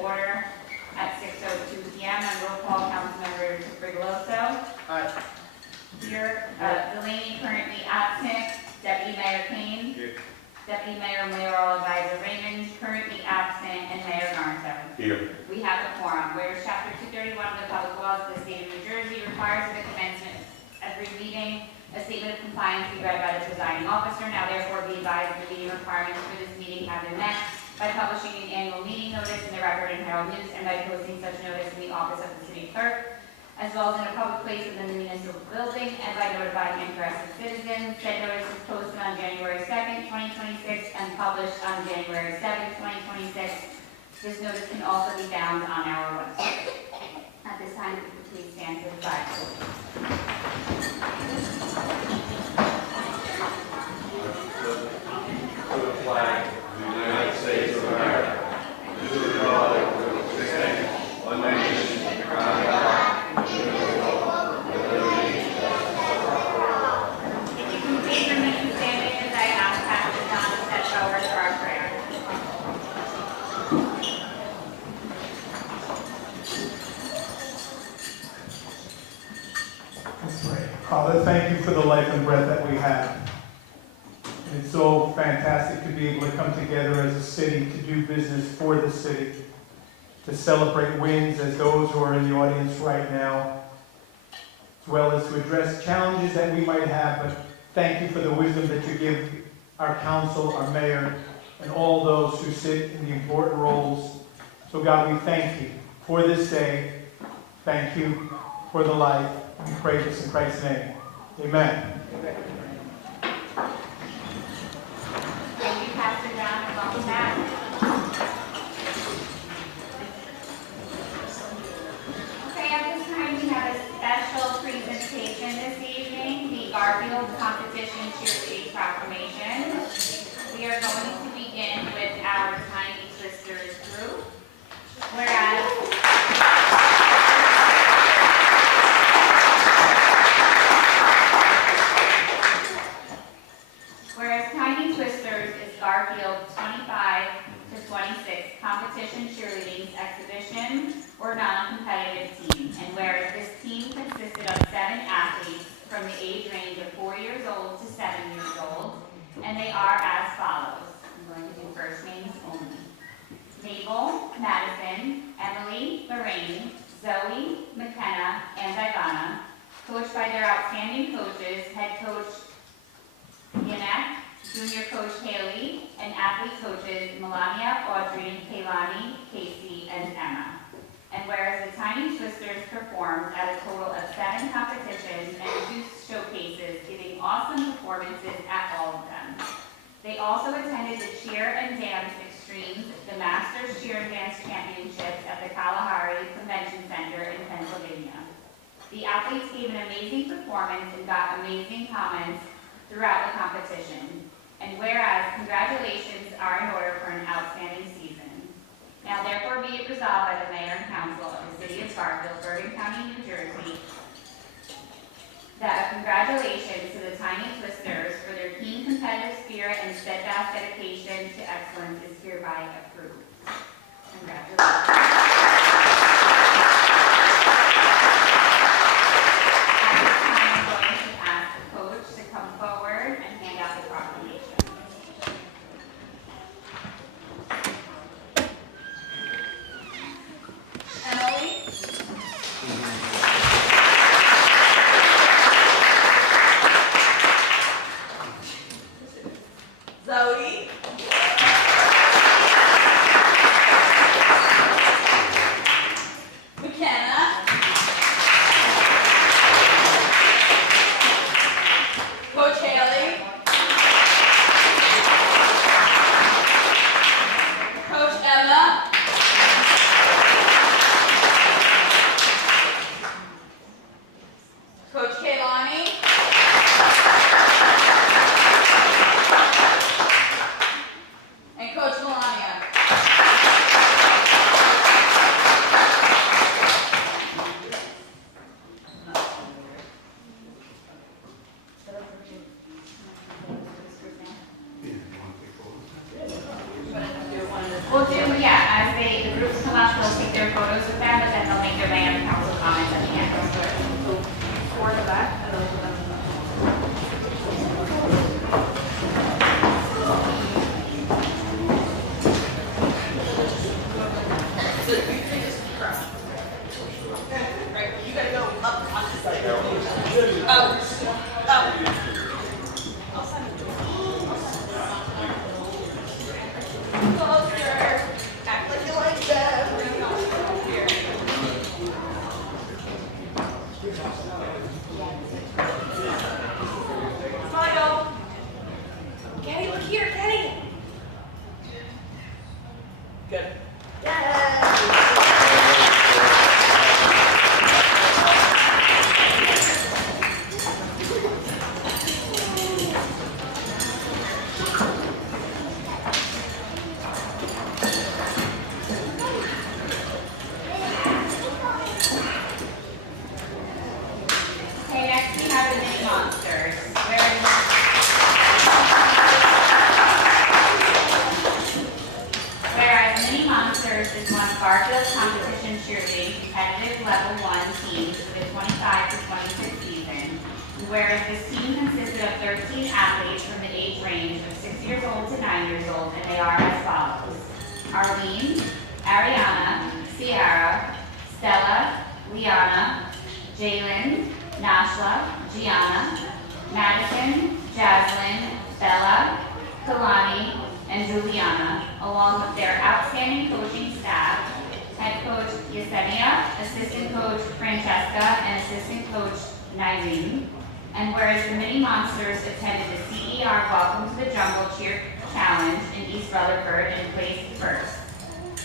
order at 6:02 p.m. and roll call Councilmember Frigoloso. Aye. Here, Delaney currently absent. Deputy Mayor Kane. Here. Deputy Mayor Mayoral Advisor Raymond currently absent, and Mayor Narso. Here. We have a quorum. Whereas Chapter 231 of the Public Laws of the State of New Jersey requires at the commencement of every meeting a statement of compliance be read by the presiding officer. Now therefore be advised that the meeting requirements for this meeting have been met by publishing an annual meeting notice in the Record and Herald News and by posting such notice in the office of the city clerk, as well as in a public place within the municipal building, and by notifying interested citizens. Said notice is posted on January 2nd, 2026, and published on January 7th, 2026. This notice can also be found on our website. At this time, if you could please stand to the flag. To the flag of the United States of America, and to the republic for which it stands, one nation, under God, indivisible, with liberty and justice for all. If you can please remain standing as I ask Pastor John to step forward for our prayer. Let's pray. Father, thank you for the life and breath that we have. And it's so fantastic to be able to come together as a city to do business for the city, to celebrate wins as those who are in the audience right now, as well as to address challenges that we might have. But thank you for the wisdom that you give our council, our mayor, and all those who sit in the important roles. So God, we thank you for this day. Thank you for the life. We pray this in Christ's name. Amen. Thank you, Pastor John, and welcome back. Okay, at this time we have a special presentation this evening, the Garfield Competition Cheerleading Proclamation. We are going to begin with our Tiny Twisters group. Whereas Tiny Twisters is Garfield's 25 to 26 competition cheerleading exhibition or non-competitive team. And whereas this team consisted of 7 athletes from the age range of 4 years old to 7 years old, and they are as follows. I'm going to do first names only. Mabel, Madison, Emily, Lorraine, Zoe, McKenna, and Ivana, coached by their outstanding coaches, head coach Yanek, junior coach Haley, and athlete coaches Melania, Audrey, Kaylani, Casey, and Emma. And whereas the Tiny Twisters performed at a total of 7 competitions and 2 showcases, giving awesome performances at all of them. They also attended the Cheer and Dance Extremes, the Masters Cheer and Dance Championships at the Kalahari Convention Center in Pennsylvania. The athletes gave an amazing performance and got amazing comments throughout the competition. And whereas congratulations are in order for an outstanding season. Now therefore be it resolved by the Mayor and Council of the City of Garfield, Bergen County, New Jersey, that a congratulations to the Tiny Twisters for their keen competitive spirit and steadfast dedication to excellence is hereby approved. Congratulations. At this time, I'm going to ask the coach to come forward and hand out the proclamation. Emily? Zoe, their photos with them, but then they'll make their mayor and council comments at the end. So, four to that. You gotta go up on the side. Up. I'll send it. Closer. Act like you like them. Here. Smile. Kenny, look here, Kenny. Good. Yeah. Okay, next we have the mini monsters. Whereas Mini Monsters is one of Garfield's competition cheerleading competitive level 1 teams for the 25 to 26 season. Whereas this team consisted of 13 athletes from the age range of 6 years old to 9 years old, and they are as follows: Arlene, Ariana, Sierra, Stella, Liana, Jalen, Nashla, Gianna, Madison, Jaslyn, Bella, Kalani, and Juliana, along with their outstanding coaching staff, head coach Yesenia, assistant coach Francesca, and assistant coach Nyreen. And whereas the Mini Monsters attended the CER Welcome to the Jungle Cheer Challenge in East Rutherford and placed first.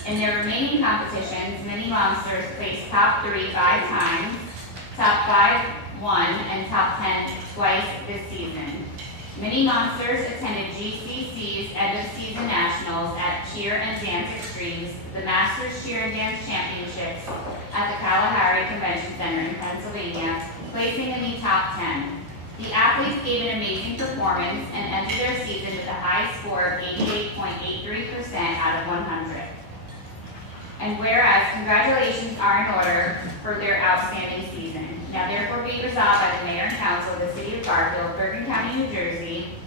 In their remaining competitions, Mini Monsters placed top 3 5 times, top 5 1, and top 10 twice this season. Mini Monsters attended GCC's end-of-season nationals at Cheer and Dance Extremes, the Masters Cheer and Dance Championships at the Kalahari Convention Center in Pennsylvania, placing in the top 10. The athletes gave an amazing performance and ended their season with a high score of 88.83% out of 100. And whereas congratulations are in order for their outstanding season. Now therefore be resolved by the Mayor and Council of the City of Garfield, Bergen County, New Jersey,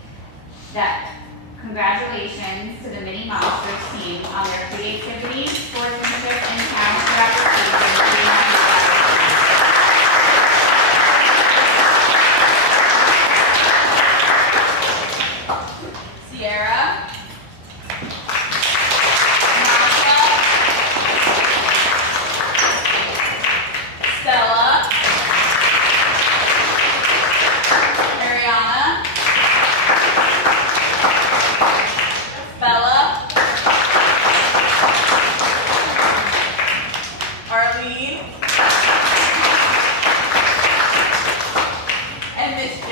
that congratulations to the Mini Monsters team on their creativity, sportsmanship, and talent throughout the season. Sierra. Stella, Ariana, Bella, Arlene, and Miss J.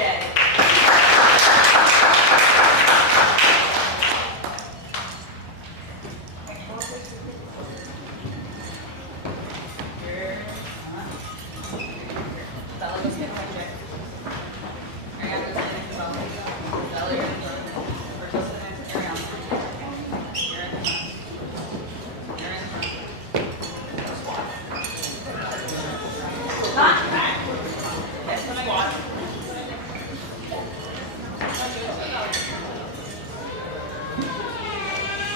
Bella goes get my check. Ariana goes get next to Bella. Bella, you're in the front. Or goes to next to Ariana. You're in the front. You're in the front. Not back. That's when I got it.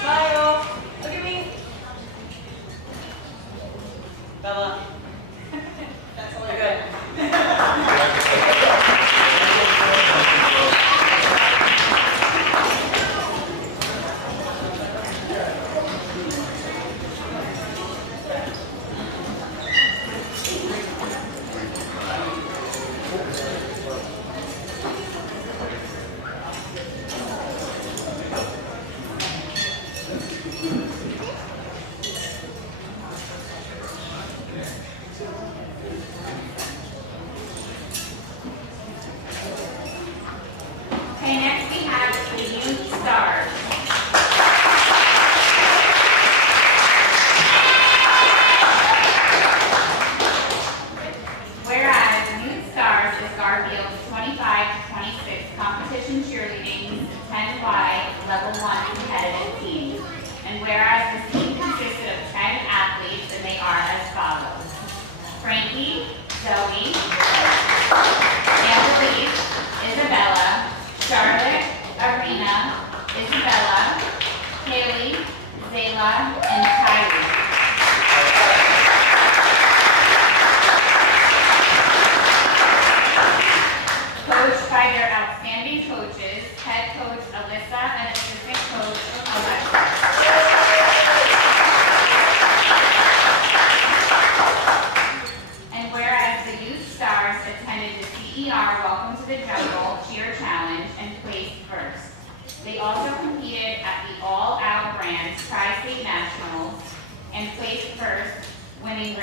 Smile. Look at me. Bella. That's all I got.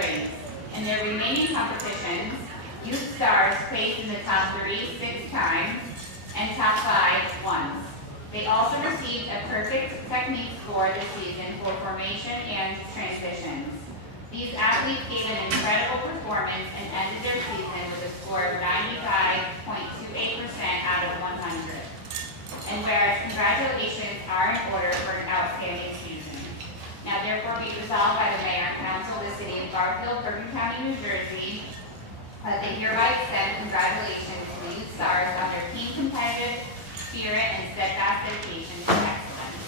grades. In their remaining competitions, Youth Stars placed in the top 3 6 times and top 5 once. They also received a perfect technique score this season for formation and transitions. These athletes gave an incredible performance and ended their season with a score of 95.28% out of 100. And whereas congratulations are in order for an outstanding season. Now therefore be resolved by the Mayor and Council of the City of Garfield, Bergen County, New Jersey, that they hereby extend congratulations to the Youth Stars on their team competitive spirit and steadfast dedication to excellence.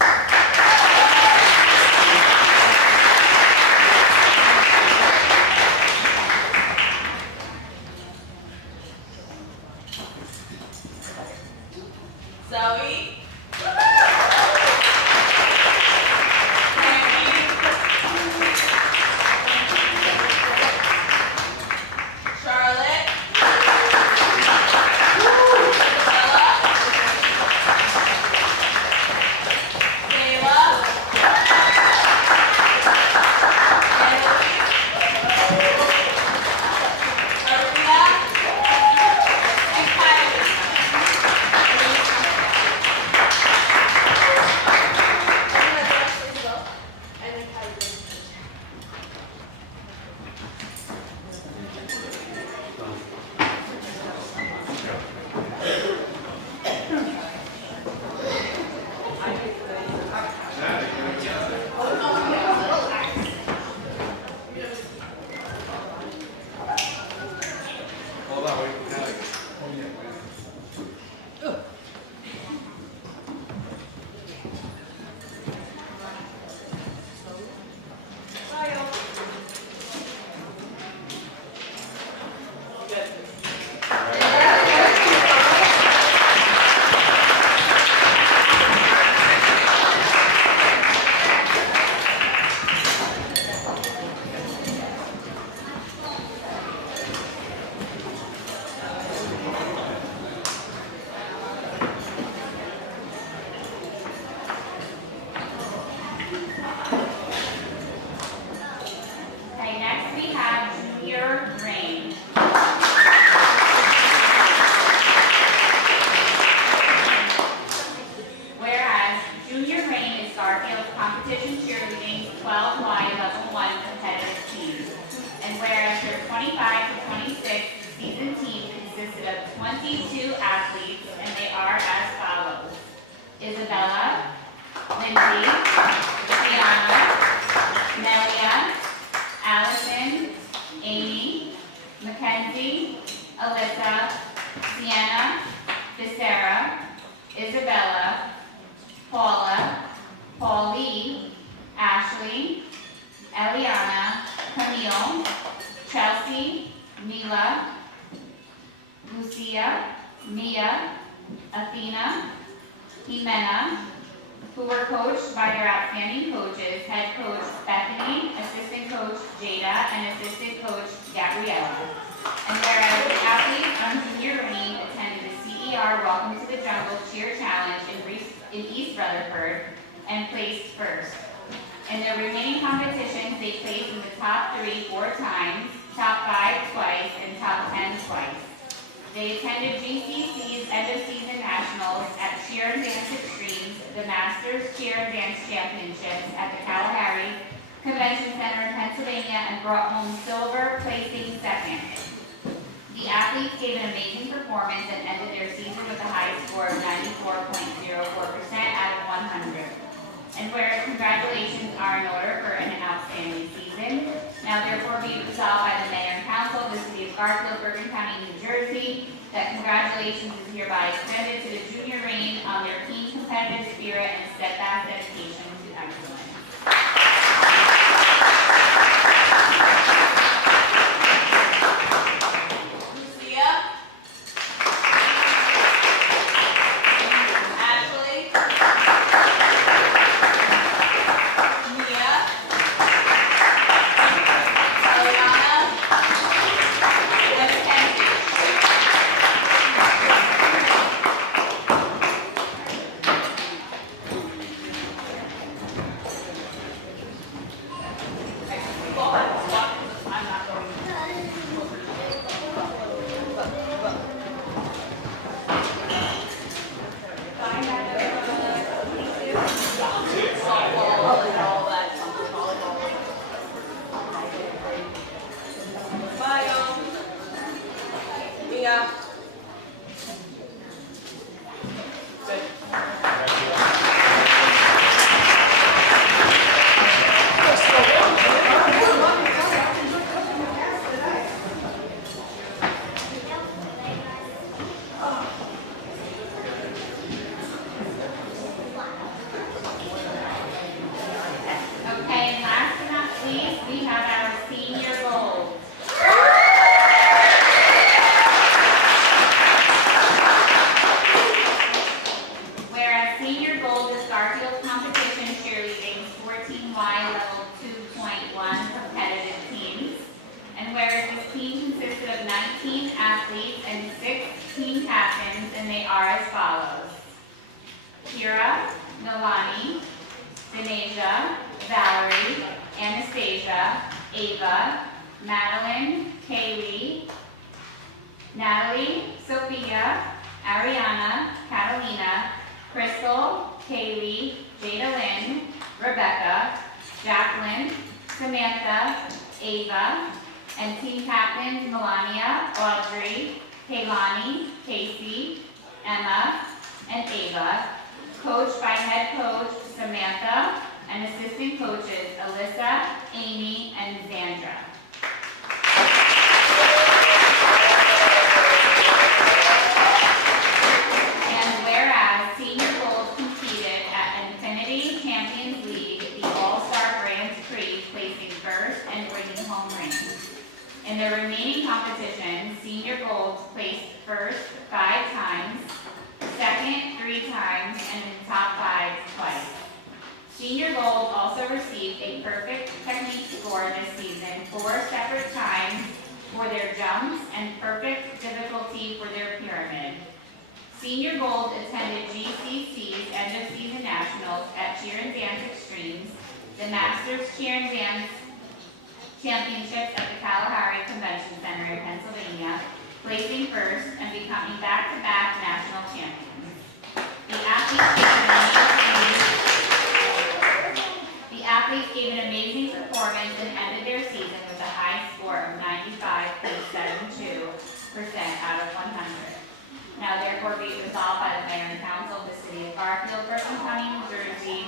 Zoe. Charlotte. competition cheerleading 12Y Level 1 competitive team. And whereas their 25 to 26 season team consisted of 22 athletes, and they are as follows: Isabella, Lindsay, Tiana, Nelia, Allison, Amy, Mackenzie, Alyssa, Sienna, Becerra, Isabella, Paula, Paulie, Ashley, Eliana, Camille, Chelsea, Mila, Lucia, Mia, Athena, Jimena, who were coached by their outstanding coaches, head coach Bethany, assistant coach Jada, and assistant coach Gabriella. And whereas the athletes on junior reign attended the CER Welcome to the Jungle Cheer Challenge in East Rutherford and placed first. In their remaining competitions, they placed in the top 3 4 times, top 5 twice, and top 10 twice. They attended GCC's end-of-season nationals at Cheer and Dance Extremes, the Masters Cheer and Dance Championships at the Kalahari Convention Center in Pennsylvania, and brought home silver, placing second. The athletes gave an amazing performance and ended their season with a high score of 94.04% out of 100. And whereas congratulations are in order for an outstanding season, now therefore be resolved by the Mayor and Council of the City of Garfield, Bergen County, New Jersey, that congratulations is hereby extended to the junior reign on their keen competitive spirit and steadfast dedication to excellence. team consisted of 19 athletes and 6 team captains, and they are as follows: Kira, Nolani, Denasia, Valerie, Anastasia, Ava, Madeline, Kaylee, Natalie, Sophia, Ariana, Catalina, Crystal, Kaylee, Jada Lynn, Rebecca, Jacqueline, Samantha, Ava, and team captains Melania, Audrey, Kaylani, Casey, Emma, and Ava, coached by head coach Samantha, and assistant coaches Alyssa, Amy, and Zandra. And whereas senior gold competed at Infinity Champions League, the All-Star Grand Prix, placing first and bringing home rings. In the remaining competitions, senior gold placed first 5 times, second 3 times, and in top 5 twice. Senior gold also received a perfect technique score this season 4 separate times for their jumps and perfect difficulty for their pyramid. Senior gold attended GCC's end of season nationals at Cheer and Dance Extremes, the Masters Cheer and Dance Championships at the Kalahari Convention Center in Pennsylvania, placing first and becoming back-to-back national champions. The athletes gave an amazing performance and ended their season with a high score of 95.72% out of 100. Now therefore be it resolved by the Mayor and Council of the City of Garfield, Bergen County, New Jersey,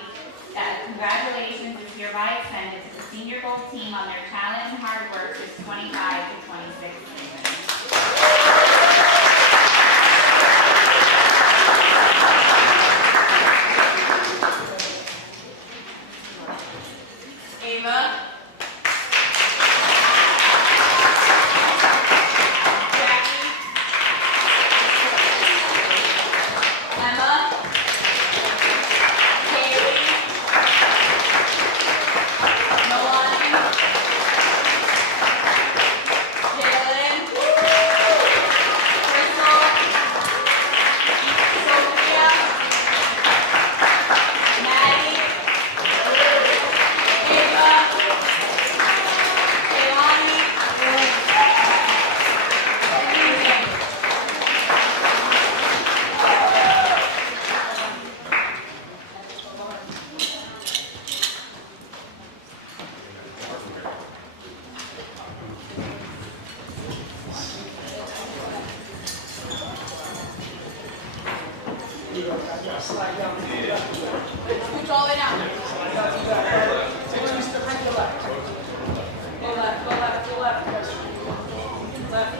that congratulations is hereby extended to the senior gold team on their talent and hard work this 25 to 26 season. Ava. Put all it down. Go left, go left, go left. Left.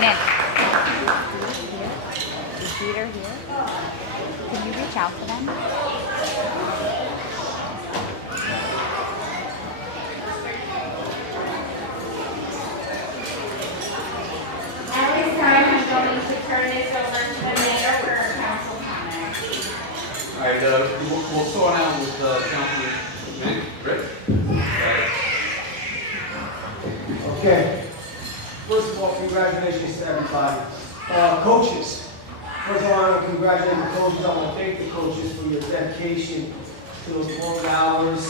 Nick. Is Peter here? Can you reach out to them? At this time, I'm going to turn this over to the mayor for her council comments. All right, we'll start out with Councilman Rick. Okay. First of all, congratulations to everybody. Coaches. First of all, I want to congratulate the coaches. I want to thank the coaches for your dedication to those long hours,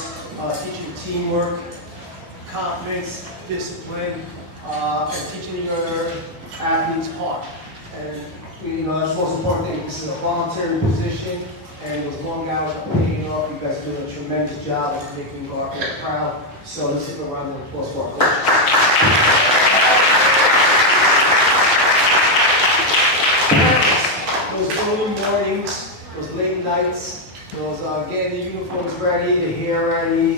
teaching teamwork, confidence, discipline, and teaching your athletes hard. And that's the most important thing. This is a voluntary position, and those long hours are paying off. You guys are doing a tremendous job of making Garfield proud. So let's give a round of applause for our coaches. Those early mornings, those late nights, those getting the uniforms ready, the hair ready,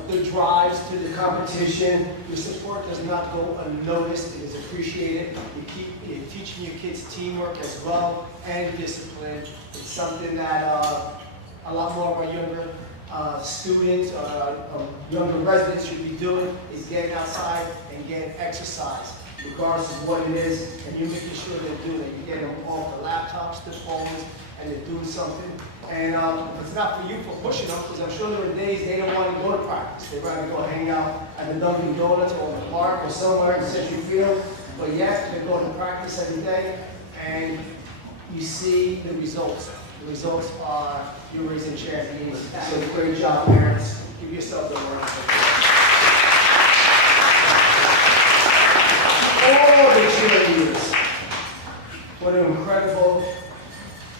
the drives to the competition. Your support does not go unnoticed. It is appreciated. You're teaching your kids teamwork as well and discipline. It's something that a lot more of our younger students, younger residents should be doing is getting outside and getting exercise, regardless of what it is, and you're making sure they're doing it. You're getting them off the laptops, the phones, and they're doing something. And it's not for you for pushing them, because I'm sure there were days they don't want to go to practice. They'd rather go hang out at the Dunkin' Donuts or the park or somewhere in Century Field. But yet, they're going to practice every day, and you see the results. The results are you're raising champions. So great job, parents. Give yourselves a round of applause. All the cheerleaders. What an incredible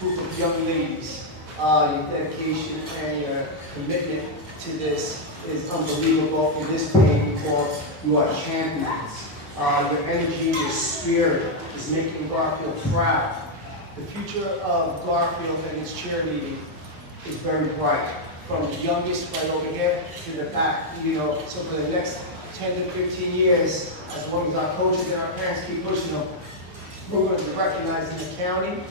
group of young ladies. Your dedication and your commitment to this is unbelievable. In this game, you are champions. Your energy, your spirit is making Garfield proud. The future of Garfield and its cheerleading is very bright. From the youngest right over here to the back, so for the next 10 to 15 years, as long as our coaches and our parents keep pushing them, we're going to be recognized in the county,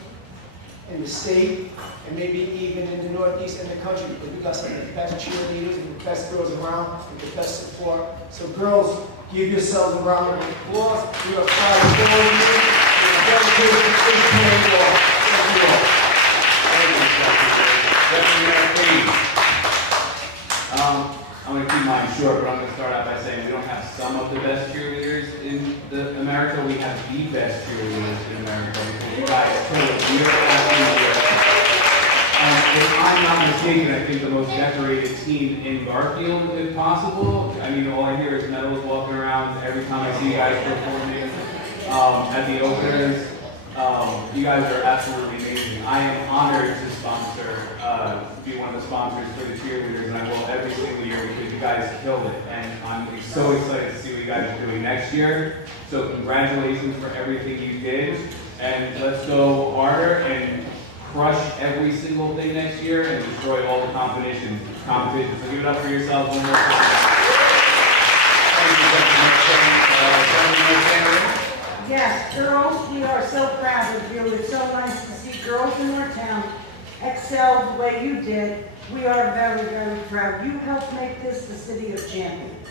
in the state, and maybe even in the Northeast and the country, because we got some of the best cheerleaders and the best girls around and the best support. So girls, give yourselves a round of applause. We are proud of all of you. We are dedicated to this plan for all. Thank you all. I'm going to keep mine short, but I'm going to start out by saying we don't have some of the best cheerleaders in America. We have the best cheerleaders in America. Because you guys put it year after year. If I'm not mistaken, I think the most decorated team in Garfield, if possible. I mean, all I hear is medals walking around every time I see you guys performing at the openers. You guys are absolutely amazing. I am honored to be one of the sponsors for the cheerleaders, and I will every single year because you guys killed it. And I'm so excited to see what you guys are doing next year. So congratulations for everything you did. And let's go harder and crush every single thing next year and destroy all the competitions. So give it up for yourselves one more time. Yes, girls, we are so proud of you. It's so nice to see girls in our town excel the way you did. We are very, very proud. You helped make this the city of champions.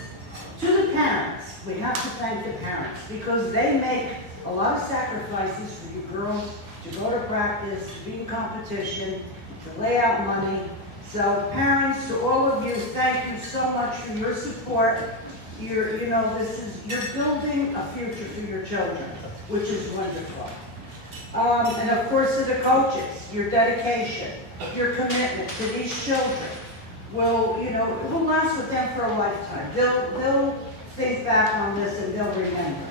To the parents, we have to thank the parents because they make a lot of sacrifices for you girls to go to practice, to be in competition, to lay out money. So parents, to all of you, thank you so much for your support. You're building a future for your children, which is wonderful. And of course to the coaches, your dedication, your commitment to these children will last with them for a lifetime. They'll think back on this and they'll remember.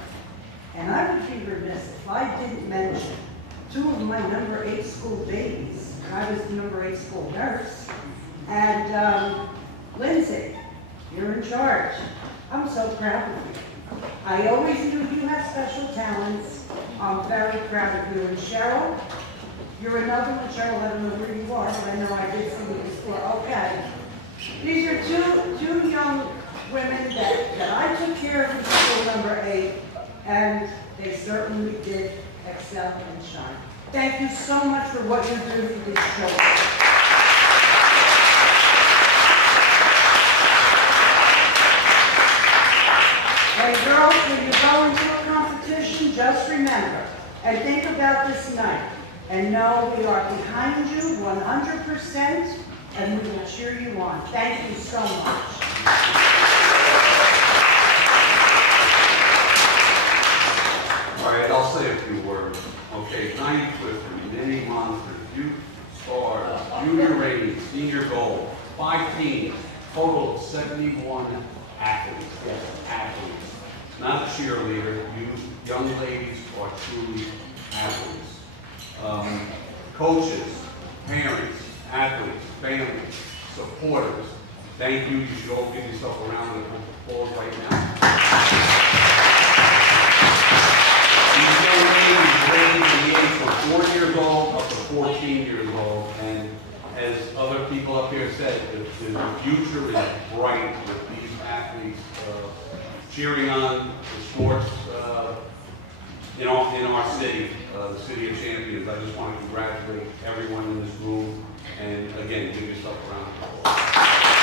And I would be remiss if I didn't mention two of my number 8 school babies. I was the number 8 school nurse. And Lindsay, you're in charge. I'm so proud of you. I always knew you have special talents. I'm very proud of you. And Cheryl, you're another one. Cheryl, I don't know where you are, but I know I did see you before. Okay. These are two young women that I took care of in school number 8, and they certainly did excel and shine. Thank you so much for what you do for these children. And girls, when you go into a competition, just remember and think about this night and know we are behind you 100% and we will cheer you on. Thank you so much. All right, I'll say a few words. Okay, 90 Clifton, many monsters, youth stars, junior ratings, senior gold, 5 teams, total of 71 athletes. Yes, athletes. Not a cheerleader. You young ladies are truly athletes. Coaches, parents, athletes, families, supporters, thank you. You should all give yourself a round of applause right now. These young ladies range in the age from 4 years old up to 14 years old, and as other people up here said, the future is bright with these athletes cheering on the sports in our city, the city of champions. I just want to congratulate everyone in this room, and again, give yourself a round of applause.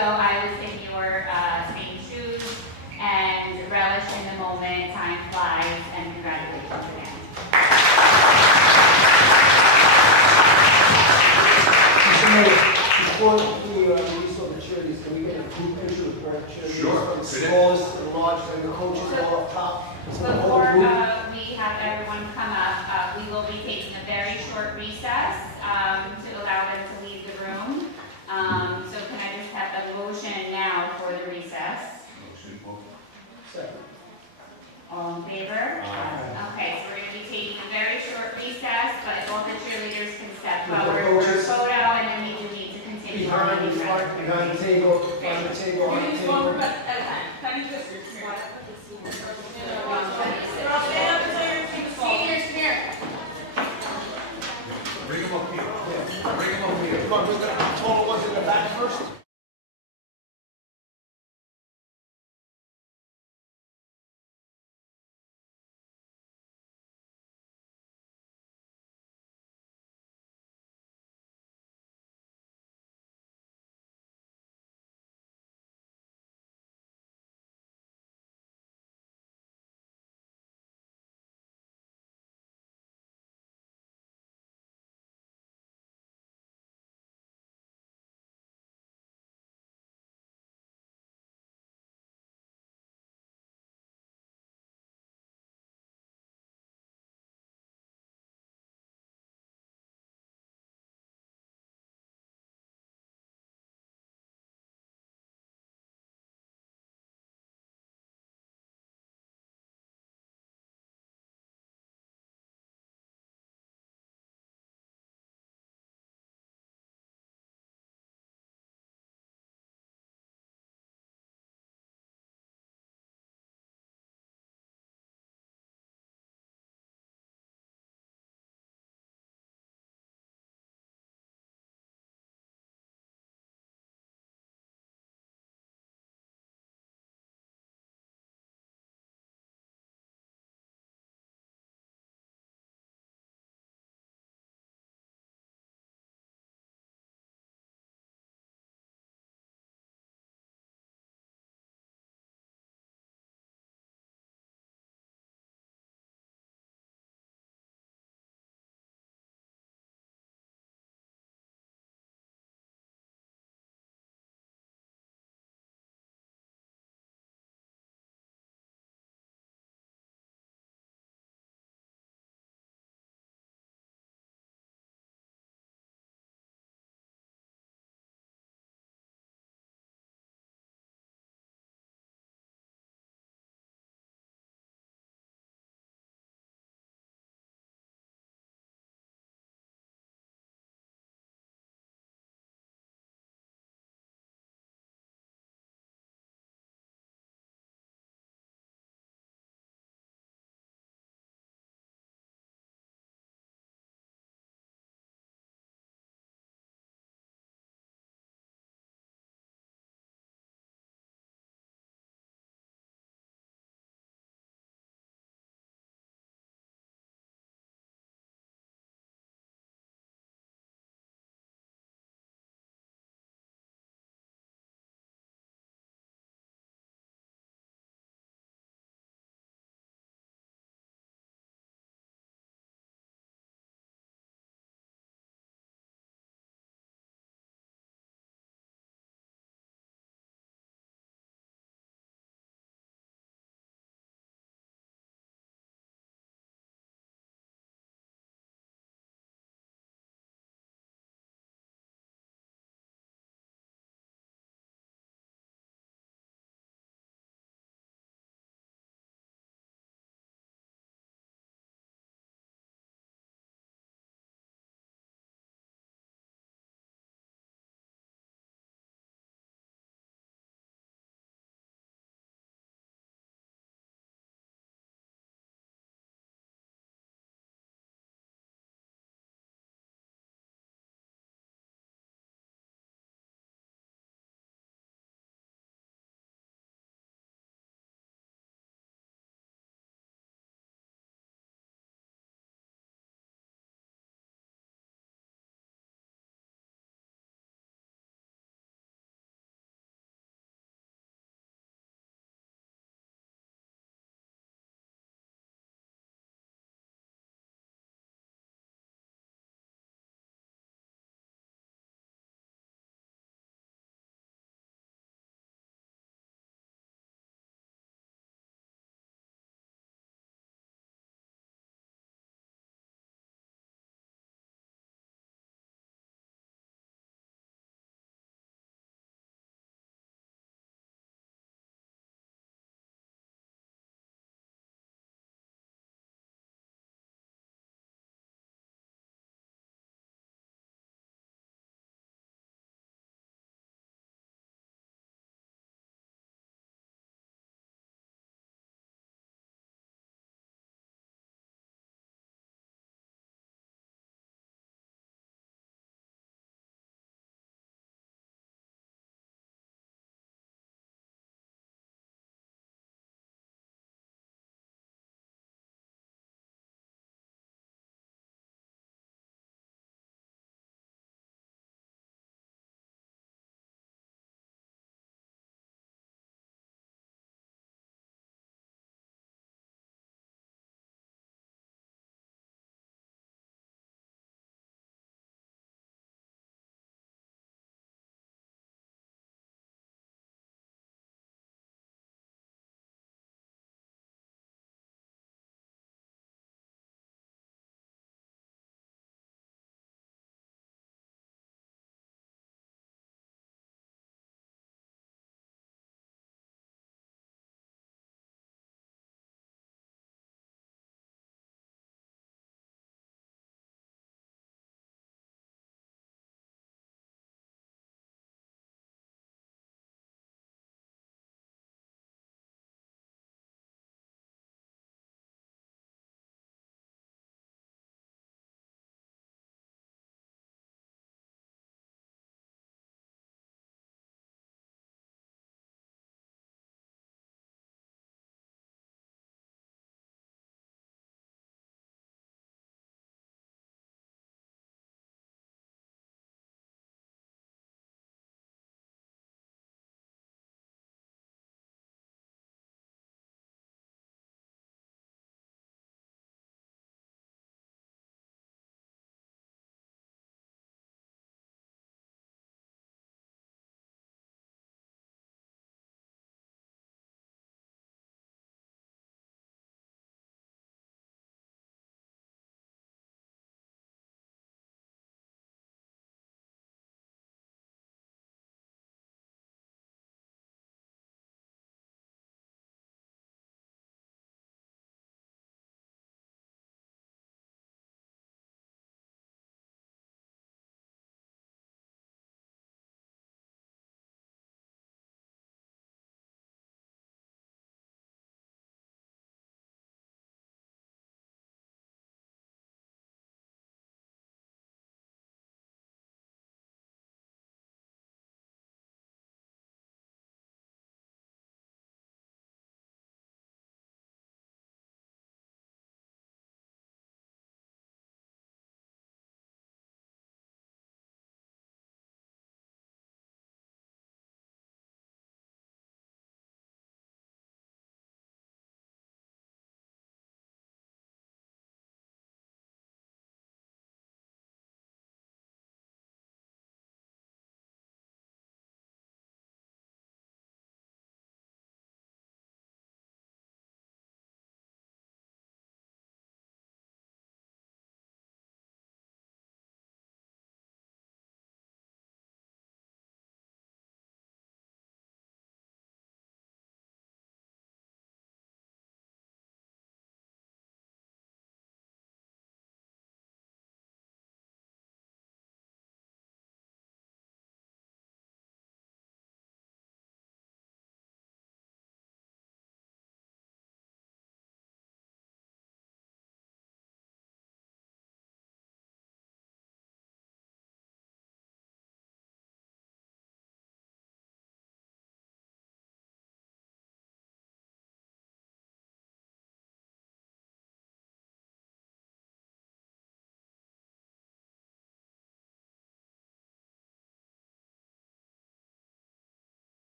ago, I was in your same shoes, and relish in the moment, time flies, and congratulations again. Mr. Mayor, before we release all the charities, can we get a group picture of all the charities? Sure. The smallest and largest, and the coaches all up top? So the whole Before group- we have everyone come up, we will be taking a very short recess to allow them to leave the room. So can I just have a motion now for the recess? Second. All in favor? Okay, so we're going to be taking a very short recess, but if all the cheerleaders can step With the forward for a coaches. photo, and then we do need to continue on. Behind the table, on the table, on the You need one table. at a time. Penny sisters, come on. Seniors, come here. Bring them up here. Bring them up here. Come on, we're gonna, total ones in the back first?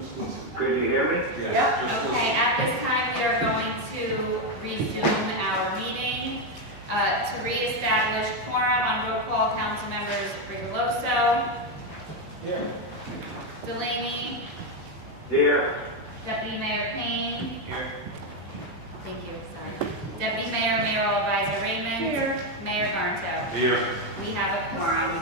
Can you hear me? Okay, at this time, we are going to resume our meeting. To reestablish quorum on roll call, council members Rigoloso. Here. Delaney. Here. Deputy Mayor Payne. Here. Thank you, sorry. Deputy Mayor, Mayoral Advisor Raymond. Here. Mayor Garnto. Here. We have a quorum.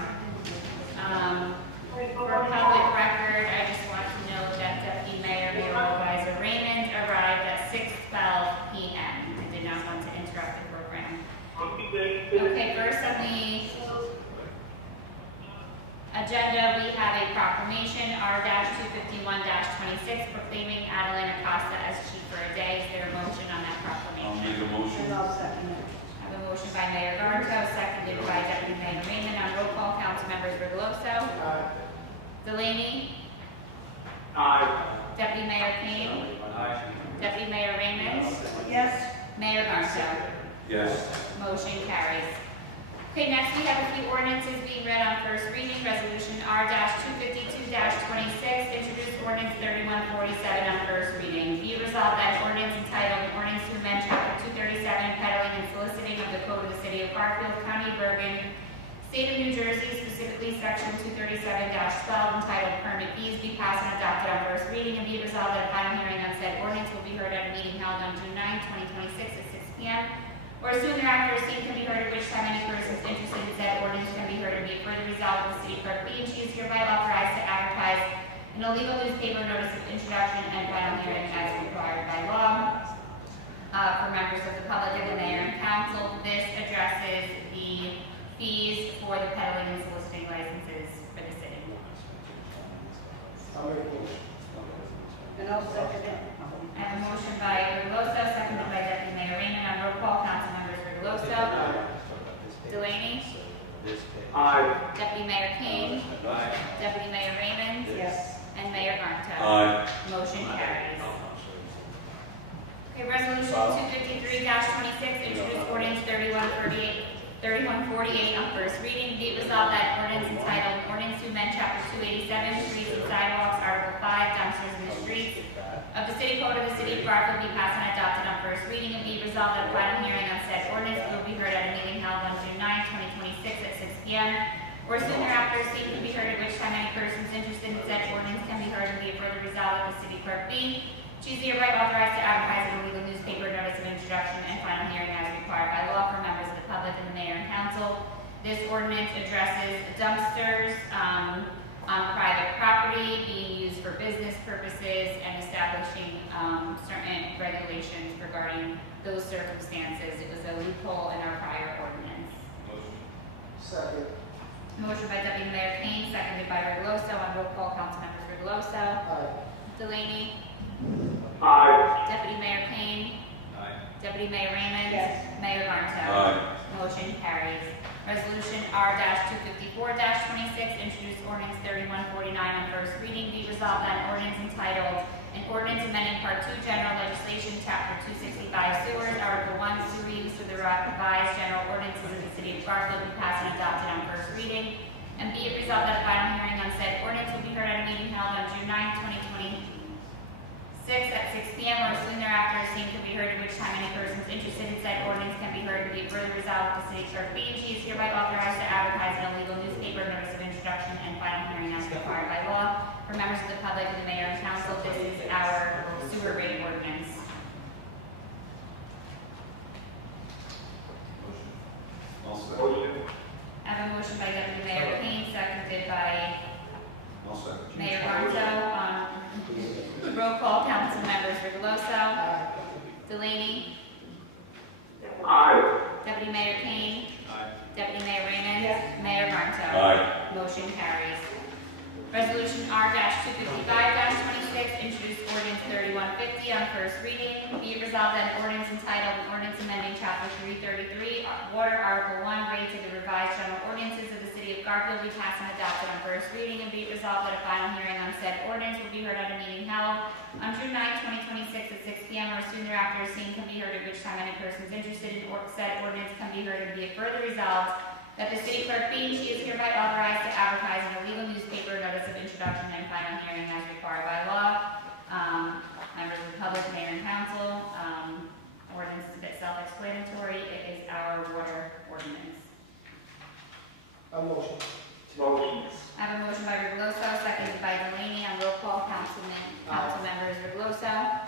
For public record, I just want to note that Deputy Mayor, Mayoral Advisor Raymond arrived at 6:12 p.m. I did not want to interrupt the program. Okay, first on the agenda, we have a proclamation, R-251-26, proclaiming Adeline Acosta as chief for a day. Is there a motion on that proclamation? a motion. And I'll second it. I have a motion by Mayor Garnto, seconded by Deputy Mayor Raymond. On roll call, council members Rigoloso. Delaney. Aye. Deputy Mayor Payne. Aye. Deputy Mayor Raymond. Yes. Mayor Garnto. Yes. Motion carries. Okay, next we have a few ordinances being read on first reading. Resolution R-252-26, introduced ordinance 3147 on first reading. Be it resolved that ordinance entitled Ordinance to Amend Chapter 237, Peddling and Soliciting of the Code of the City of Garfield, County of Bergen, State of New Jersey, specifically Section 237-12, entitled Permit Fees, be passed and adopted on first reading. And be it resolved that a final hearing on said ordinance will be heard at a meeting held on June 9, 2026 at 6 p.m. or soon thereafter, a scene can be heard at which time any persons interested in said ordinance can be heard and be further resolved that the city clerk be and she is hereby authorized to advertise in a legal newspaper notice of introduction and final hearing as required by law. For members of the public and the mayor and council, this addresses the fees for the peddling and soliciting licenses for the city. I'll make a motion. And I'll second it. I have a motion by Rigoloso, seconded by Deputy Mayor Raymond. On roll call, council members Rigoloso. Delaney. Aye. Deputy Mayor Payne. Aye. Deputy Mayor Raymond. Yes. And Mayor Garnto. Aye. Motion carries. Okay, resolution 253-26, introduced ordinance 3148 on first reading. Be it resolved that ordinance entitled Ordinance to Amend Chapter 287, Streets and Sidewalks, Article 5, Dumpsters in the Streets of the City Code of the City of Garfield be passed and adopted on first reading. And be it resolved that a final hearing on said ordinance will be heard at a meeting held on June 9, 2026 at 6 p.m. or soon thereafter, a scene can be heard at which time any persons interested in said ordinance can be heard. And be it further resolved that the city clerk be she's hereby authorized to advertise in a legal newspaper notice of introduction and final hearing as required by law for members of the public and the mayor and council. This ordinance addresses dumpsters on private property being used for business purposes and establishing certain regulations regarding those circumstances. It was a loophole in our prior ordinance. Second. Motion by Deputy Mayor Payne, seconded by Rigoloso. On roll call, council members Rigoloso. Aye. Delaney. Aye. Deputy Mayor Payne. Aye. Deputy Mayor Raymond. Yes. Mayor Garnto. Aye. Motion carries. Resolution R-254-26, introduced ordinance 3149 on first reading. Be resolved that an ordinance entitled An Ordinance Amending Part 2 General Legislation, Chapter 265 Sewers, Article 1, Sewer Use for the revised general ordinances of the City of Garfield be passed and adopted on first reading. And be it resolved that a final hearing on said ordinance will be heard at a meeting held on June 9, 2026 at 6 p.m. or soon thereafter, a scene can be heard at which time any persons interested in said ordinance can be heard. And be it further resolved that the city clerk be and she is hereby authorized to advertise in a legal newspaper notice of introduction and final hearing as required by law. For members of the public and the mayor and council, this is our sewer rate ordinance. Motion. I have a motion by Deputy Mayor Payne, seconded by I'll second. Mayor Garnto. Roll call, council members Rigoloso. Delaney. Aye. Deputy Mayor Payne. Aye. Deputy Mayor Raymond. Yes. Mayor Garnto. Aye. Motion carries. Resolution R-255-26, introduced ordinance 3150 on first reading. Be it resolved that an ordinance entitled An Ordinance Amending Chapter 333, Water, Article 1, Rates of the Revised General Ordinances of the City of Garfield be passed and adopted on first reading. And be it resolved that a final hearing on said ordinance will be heard at a meeting held on June 9, 2026 at 6 p.m. or soon thereafter, a scene can be heard at which time any persons interested in said ordinance can be heard. And be it further resolved that the city clerk be and she is hereby authorized to advertise in a legal newspaper notice of introduction and final hearing as required by law A motion. I have a motion by Regloso, seconded by Delaney. On roll call, council members Regloso.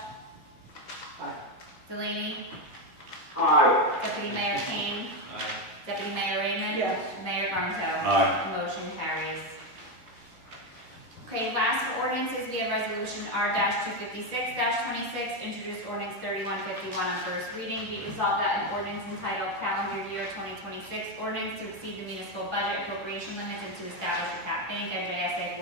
Aye. Delaney. Aye. Deputy Mayor Kane. Deputy Mayor Raymond. Yes. Mayor Garnto. Aye. Motion carries. Okay, last for ordinances, we have resolution R-256-26, introduced ordinance 3151 on first reading. Be resolved that an ordinance entitled calendar year 2026 ordinance to exceed the municipal budget appropriation limits and to establish a cap bank, NJSA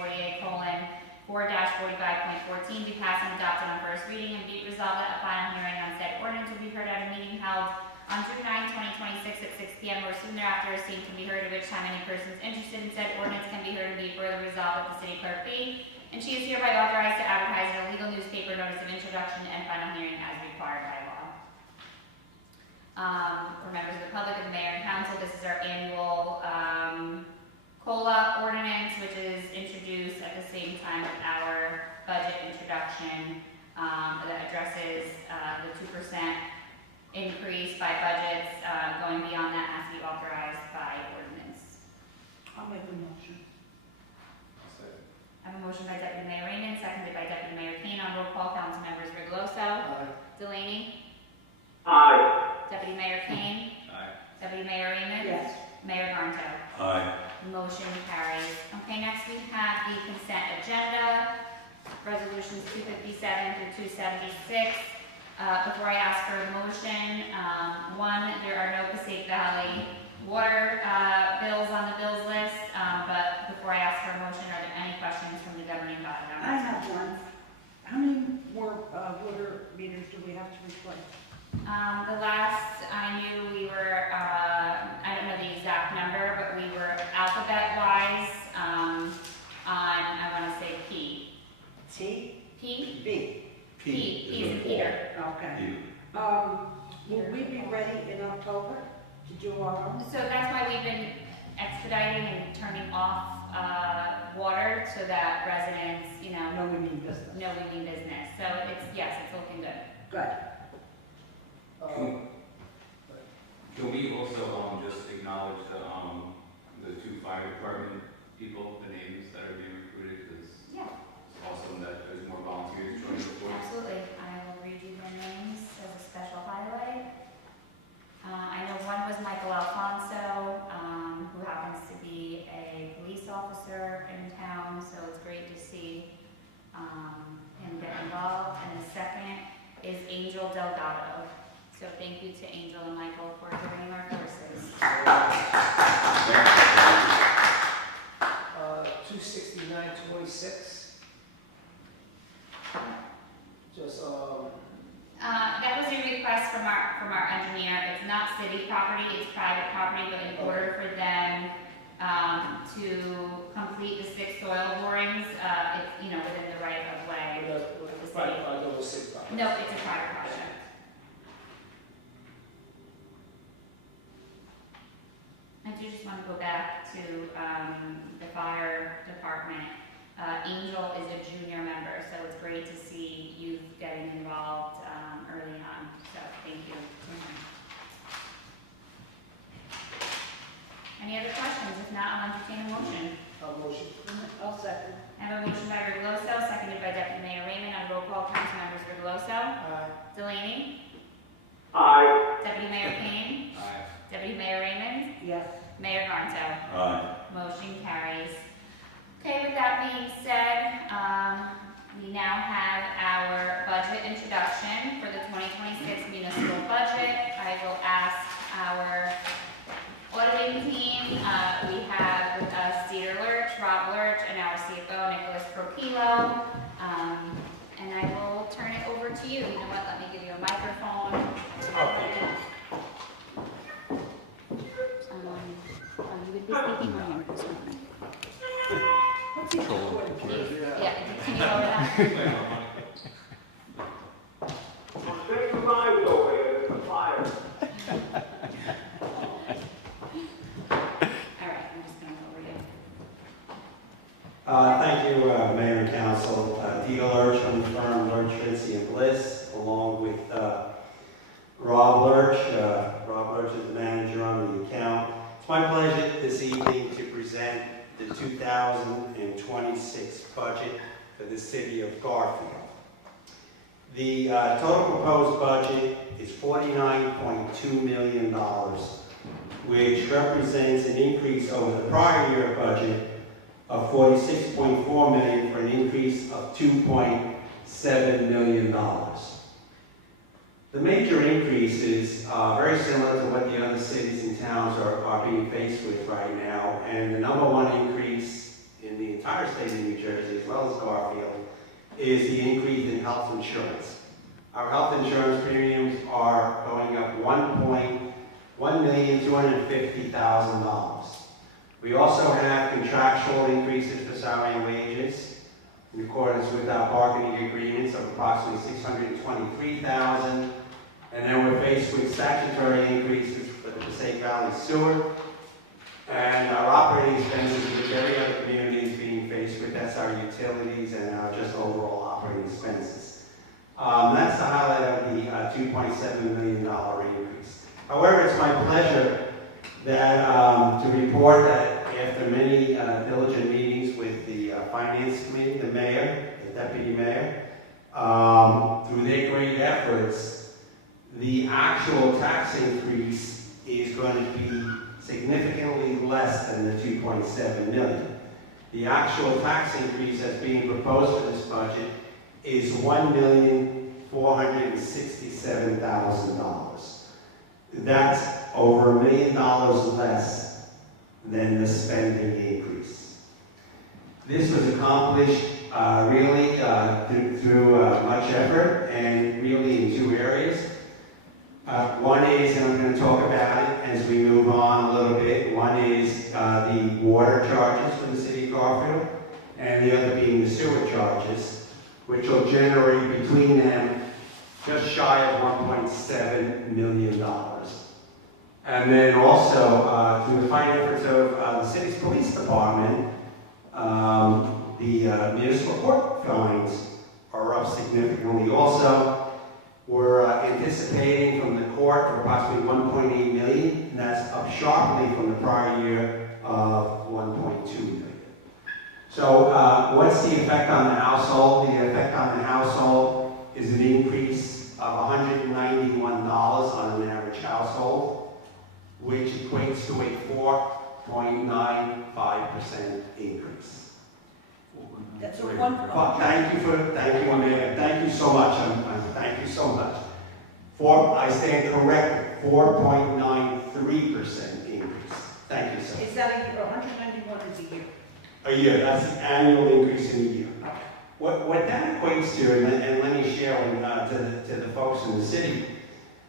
48:4-45.14, be passed and adopted on first reading, and be resolved that a final hearing on said ordinance will be heard at a meeting held on June 9, 2026 at 6 p.m. or soon thereafter, as seen can be heard, at which time any persons interested in said ordinance can be heard, and be further resolved that the city clerk be, and she is hereby authorized to advertise in a legal newspaper notice of introduction and final hearing as required by law. For members of the public and the mayor and council, this is our annual COLA ordinance, which is introduced at the same time with our budget introduction that addresses the 2% increase by budgets, going beyond that has to be authorized by ordinance. I'll make the motion. I have a motion by Deputy Mayor Raymond, seconded by Deputy Mayor Kane. On roll call, council members Regloso. Delaney. Aye. Deputy Mayor Kane. Deputy Mayor Raymond. Yes. Mayor Garnto. Aye. Motion carries. Okay, next we have the consent agenda, resolutions 257 through 276. Before I ask for a motion, one, there are no Passaic Valley water bills on the bills list, but before I ask for a motion, are there any questions from the governing body? I have one. How many more water meters do we have to replace? The last I knew, we were, I don't know the exact number, but we were alphabet-wise on, I want to say P. T? P? B. P is in Peter. Okay. Will we be ready in October to do our own? So that's why we've been expediting and turning off water so that residents, No, we mean business. know we mean business. So yes, it's looking good. Good. Can we also just acknowledge the two fire department people, the names that are being recruited? Because Yeah, it's awesome that there's more volunteers joining the force. absolutely. I will read you their names as a special highlight. I know one was Michael Alfonso, who happens to be a police officer in town, so it's great to see him get involved. And the second is Angel Delgado. So thank you to Angel and Michael for joining our forces. 26926. Just, That was a request from our engineer. It's not city property, it's private property, but in order for them to complete the 6 soil borings, it's, within the right of way. with the 556. No, it's a private project. I do just want to go back to the fire department. Angel is a junior member, so it's great to see youth getting involved early on. So thank you to him. Any other questions? If not, I'll entertain a motion. Motion. I'll second. I have a motion by Regloso, seconded by Deputy Mayor Raymond. On roll call, council members Regloso. Aye. Delaney. Aye. Deputy Mayor Kane. Aye. Deputy Mayor Raymond. Yes. Mayor Garnto. Aye. Motion carries. Okay, with that being said, we now have our budget introduction for the 2026 municipal budget. I will ask our auditing team, we have with us Cedar Lurch, Rob Lurch, and our CFO, Nicholas Procilo. And I will turn it over to you. You know what, let me give you a microphone. You would be speaking on yours, right? What's he recording? Yeah, can you lower that? Take the lines over here, it's a fire. All right, I'm just gonna lower you. Thank you, Mayor and Council. Dita Lurch from the firm Lurch, Tracy and Bliss, along with Rob Lurch. Rob Lurch is the manager on the account. It's my pleasure this evening to present present the 2026 budget for the city of Garfield. The total proposed budget is $49.2 million, which represents an increase over the prior year budget of $46.4 million for an increase of $2.7 million. The major increases are very similar to what the other cities and towns are being faced with right now, and the number one increase in the entire state of New Jersey, as well as Garfield, is the increase in health insurance. Our health insurance premiums are going up $1,250,000. We also have contractual increases for salary and wages in accordance with our bargaining agreements of approximately $623,000. And then we're faced with statutory increases for the Passaic Valley Sewer and our operating expenses, which every other community is being faced with. That's our utilities and our just overall operating expenses. That's the highlight of the $2.7 million increase. However, it's my pleasure that to report that after many diligent meetings with the Finance Committee, the mayor, the deputy mayor, through their great efforts, the actual tax increase is going to be significantly less than the $2.7 million. The actual tax increase that's being proposed for this budget is $1,467,000. That's over $1 million less than the spending increase. This was accomplished really through much effort and really in two areas. One is, and I'm going to talk about it as we move on a little bit, one is the water charges for the city of Garfield, and the other being the sewer charges, which will generate between them just shy of $1.7 million. And then also, through the fine efforts of the city's police department, the municipal court fines are up significantly also. We're anticipating from the court for approximately $1.8 million, and that's up sharply from the prior year of $1.2 million. So what's the effect on the household? The effect on the household is an increase of $191 on an average household, which equates to a 4.95% increase. That's a wonderful. Well, thank you, Mayor. Thank you so much. Thank you so much. I stand corrected, 4.93% increase. Thank you, sir. Is that a year, 191 is a year? A year, that's the annual increase in a year. What that equates to, and let me share to the folks in the city,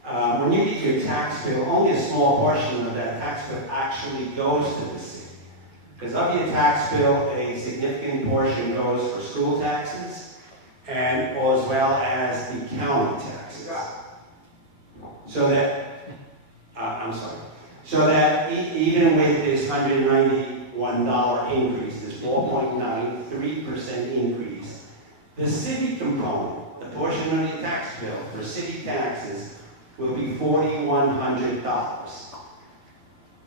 when you get your tax bill, only a small portion of that tax bill actually goes to the city. Because of your tax bill, a significant portion goes for school taxes, and as well as the county taxes. So that, even with this $191 increase, this 4.93% increase, the city component, the portion of the tax bill for city taxes, will be $4,100.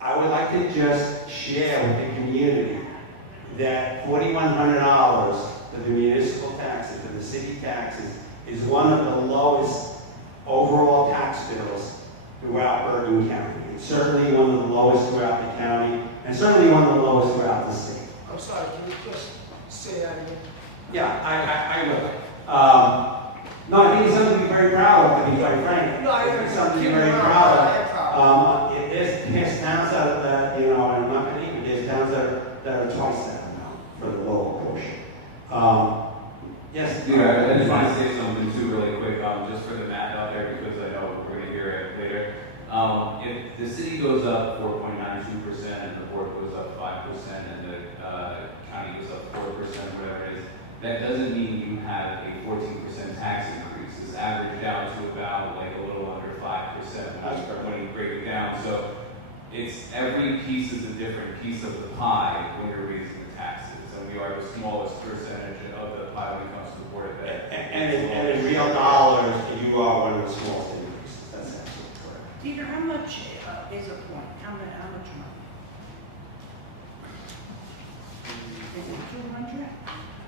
I would like to just share with the community that $4,100 for the municipal taxes, for the city taxes, is one of the lowest overall tax bills throughout Bergen County. It's certainly one of the lowest throughout the county, and certainly one of the lowest throughout the state. I'm sorry, can you just say that again? Yeah, I will. No, I think it's something to be very proud of, to be quite frank. No, I am. It's something to be very proud of. There's towns that, and I'm not going to even, there's towns that are twice that amount for the local portion. Yes? Yeah, I just want to say something too really quick, just for the math out there, because I know we're going to hear it later. If the city goes up 4.92% and the board goes up 5% and the county goes up 4%, whatever it is, that doesn't mean you have a 14% tax increase. It's averaged out to about like a little under 5% when you break it down. So it's every piece is a different piece of the pie when you're raising the taxes. And we are the smallest percentage of the pie when it comes to the board of ed. And in real dollars, you are one of the smallest increases. That's absolutely correct. Peter, how much is a point? How much money? Is it 200?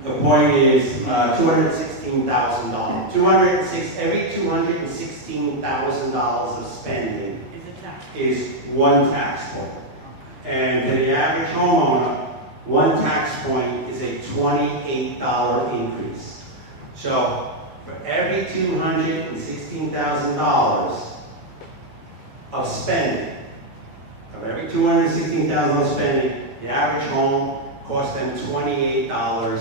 The point is, $216,000. Every $216,000 of spending Is it tax? is one tax point. And to the average homeowner, one tax point is a $28 increase. So for every $216,000 of spending, of spending, the average home costs them $28 a year.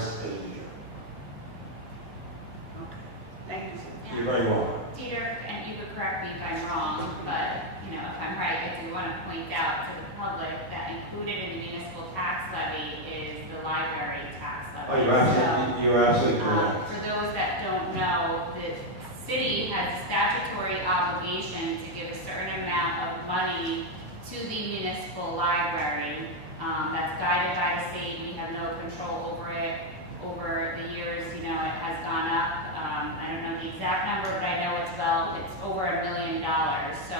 Okay. Thank you, sir. You're very welcome. Dieter, and you could correct me if I'm wrong, but, you know, if I'm right, I do want to point out to the public that included in the municipal tax levy is the library tax levy. Oh, you're absolutely correct. For those that don't know, the city has a statutory obligation to give a certain amount of money to the municipal library. That's guided by the state. We have no control over it. Over the years, you know, it has gone up. I don't know the exact number, but I know it's over $1 million. So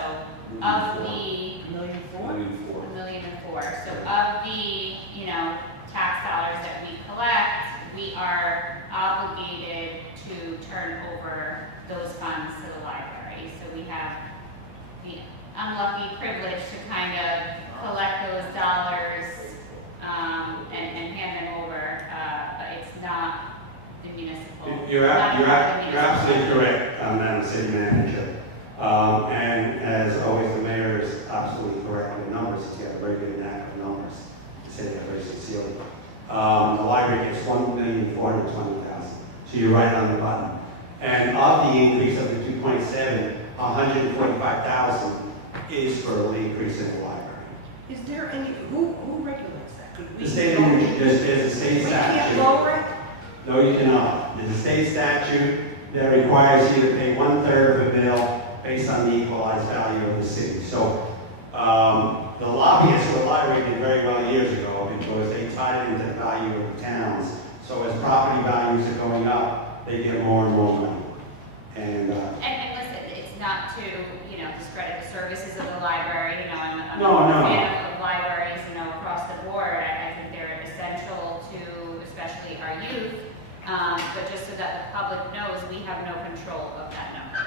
of the $1,000,004. So of the, you know, tax dollars that we collect, we are obligated to turn over those funds to the library. So we have the unlucky privilege to kind of collect those dollars and hand them over, but it's not the municipal. You're not the absolutely municipal. correct, Madam City Manager. And as always, the mayor is absolutely correct with the numbers. He's got a very good knack of numbers. He said that very sincerely. The library gets $1,420,000. So you're right on the button. And of the increase of the 2.7, $145,000 is for the increase in the library. Is there any, who regulates that? Could we? The state of New Jersey, there's a state We can't statute. lower it? No, you cannot. There's a state statute that requires you to pay 1/3 of a bill based on the equalized value of the city. So the lobbyists for the library did very well years ago because they tied it into the value of the towns. So as property values are going up, they get more and more money. And And listen, it's not to, you know, discredit the services of the library, you know, I'm No, a no. fan of libraries, you know, across the board. I think they're essential to especially our youth, but just so that the public knows, we have no control of that number.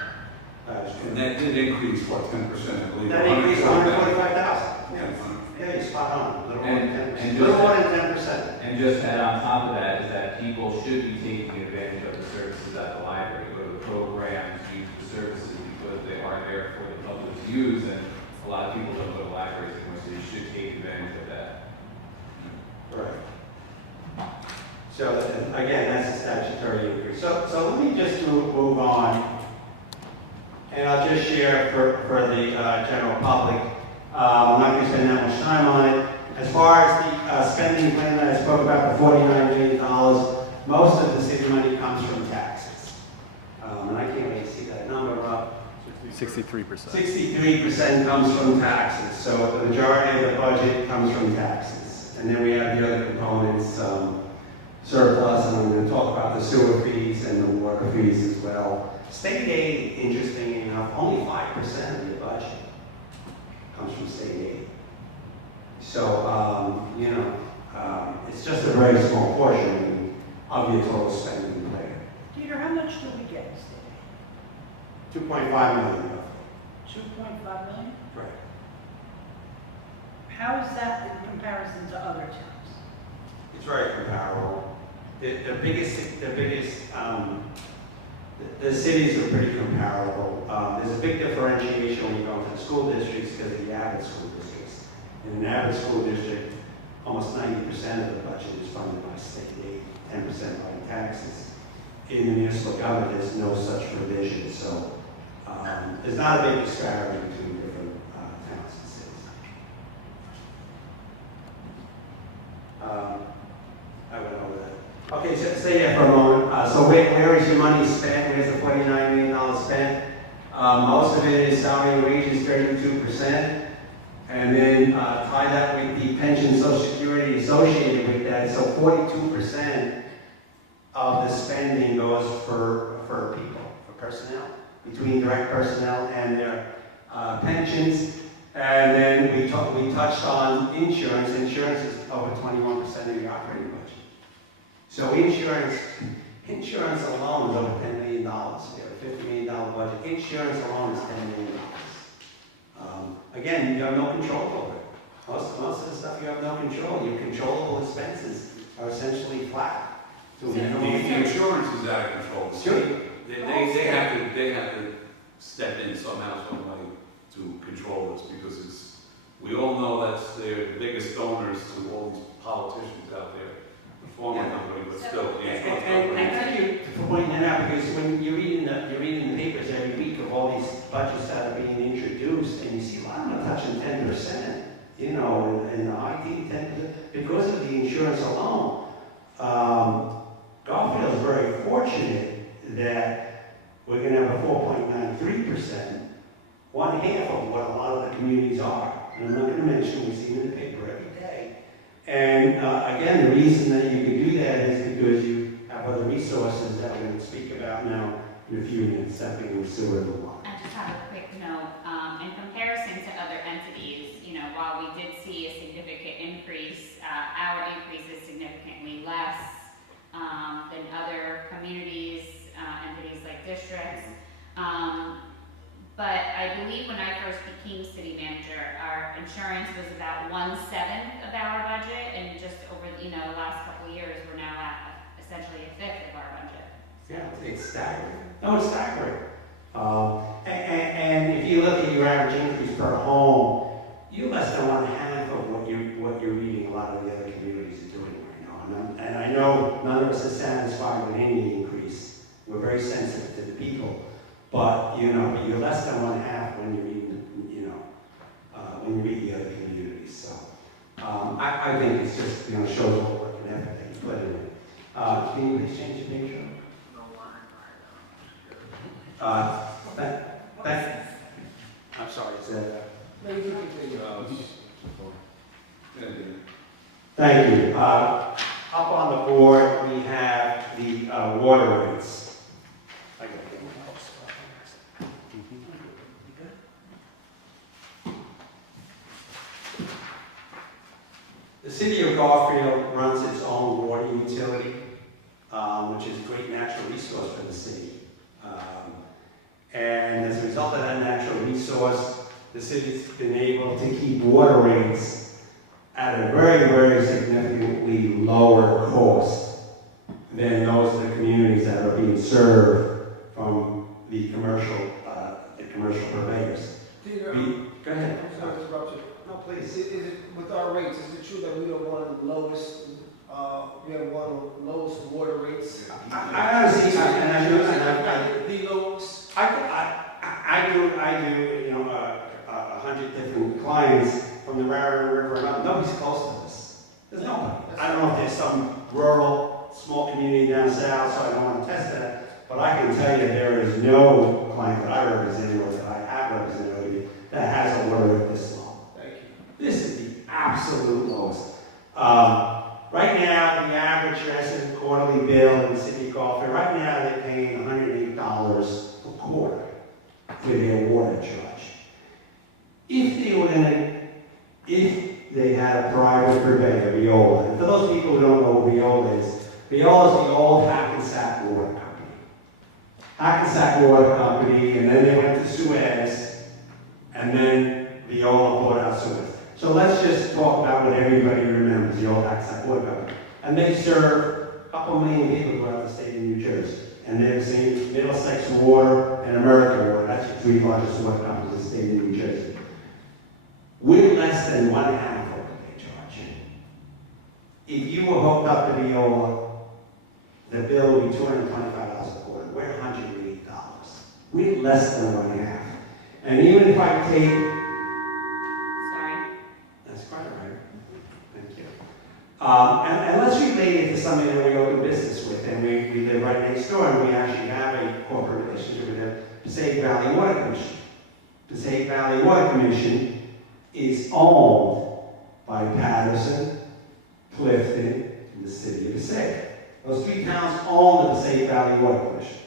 And that did increase, what, 10%, I believe? that increased $145,000. Yeah. Yeah, you're spot on. A little more And- than and 10%. A little just- more than 10%. And just to add on top of that is that people should be taking advantage of the services at the library, go to the programs, use the services because they are there for the public to use, and a lot of people don't go to libraries anymore, so you should take advantage of that. Right. So again, that's a statutory increase. So let me just move on. And I'll just share for the general public. I'm not going to spend that much time on it. As far as the spending plan that I spoke about, the $49 million, most of the city money comes from taxes. And I can't really see that number up. 63%. 63% comes from taxes. So the majority of the budget comes from taxes. And then we have the other components, surplus, and I'm going to talk about the sewer fees and the water fees as well. State aid, interestingly enough, only 5% of the budget comes from state aid. So, it's just a very small portion of your total spending plan. Peter, how much do we get in state aid? 2.5 million. 2.5 million? Right. How is that in comparison to other towns? It's very comparable. The cities are pretty comparable. There's a big differentiation when you go into the school districts because of the average school districts. In an average school district, almost 90% of the budget is funded by state aid, 10% by taxes. In the municipal government, there's no such provision. So there's not a big disparity between different towns and cities. I went over that. Okay, so stay there for a moment. So where is your money spent? Where's the $49 million spent? Most of it is salary and wages, 32%. And then tie that with the pension social security associated with that. So 42% of the spending goes for people, for personnel, between direct personnel and their pensions. And then we touched on insurance. Insurance is over 21% of the operating budget. So insurance alone is over $10 million. We have a $50 million budget. Insurance alone is $10 million. Again, you have no control over it. Most of the stuff you have no control. Your controllable expenses are essentially flat. So we The know insurance is out of control. Sure. They have to step in somehow, some way to control this, because we all know that's the biggest donors to all these politicians out there. The former company, but still, the insurance And company. thank you for pointing that out, because when you're reading the papers every week of all these budgets that are being introduced, and you see a lot of them touching 10%, and the IT 10%, because of the insurance alone. Garfield is very fortunate that we're going to have a 4.93%, one half of what a lot of the communities are. And I'm not going to mention, we see them in the paper every day. And again, the reason that you can do that is because you have other resources that we're going to speak about now in a few minutes, that being the sewer and the water. I just have a quick note. In comparison to other entities, while we did see a significant increase, our increase is significantly less than other communities, entities like districts. But I believe when I first became city manager, our insurance was about 1/7 of our budget, and just over the last couple of years, we're now at essentially 1/5 of our budget. Yeah, it's staggering. No, it's staggering. And if you look at your average increase per home, you're less than one half of what you're reading a lot of the other communities are doing right now. And I know none of us are satisfied with any increase. We're very sensitive to the people, but you're less than one half when you read when you read the other communities. So I think it's just shows all the work and effort that you put in it. Can you please change the picture? I'm sorry, it's Thank you. Up on the board, we have the water rates. I gotta get my notes. The city of Garfield runs its own water utility, which is a great natural resource for the city. And as a result of that natural resource, the city's been able to keep water rates at a very, very significantly lower cost than those of the communities that are being served from the commercial purveyors. Peter, Go ahead. I'm sorry to interrupt you. No, please. Is it, with our rates, is it true that we are one of the lowest, we have one of the lowest water rates? I honestly, The lowest? I do 100 different clients from the Raritan River and up. Nobody's close to this. There's nobody. I don't know if there's some rural, small community down south, so I don't want to test that. But I can tell you there is no client that I represent or that I have represented that has a water rate this low. Thank you. This is the absolute lowest. Right now, the average resident quarterly bill in the city of Garfield, right now they're paying $108 a quarter for their water charge. If they had a private purveyor, Viola, and for those people who don't know what Viola is the old Hackensack Water Company. Hackensack Water Company, and then they went to Suez, and then Viola bought out Suez. So let's just talk about what everybody remembers, the old Hackensack Water Company. And they serve a couple million people throughout the state of New Jersey. And they're the same Middlesex Water and American Water. That's the three largest water companies in the state of New Jersey. We're less than one half of what they charge. If you were hooked up to Viola, the bill would be $225 a quarter. We're $108. We're less than one half. And even if I take Sorry. That's quite all right. Thank you. And let's relate it to somebody that we open business with, and we live right next door, and we actually have a corporate relationship with the Passaic Valley Water Commission. Passaic Valley Water Commission is owned by Patterson, Clifton, and the city of Passaic. Those three towns own the Passaic Valley Water Commission.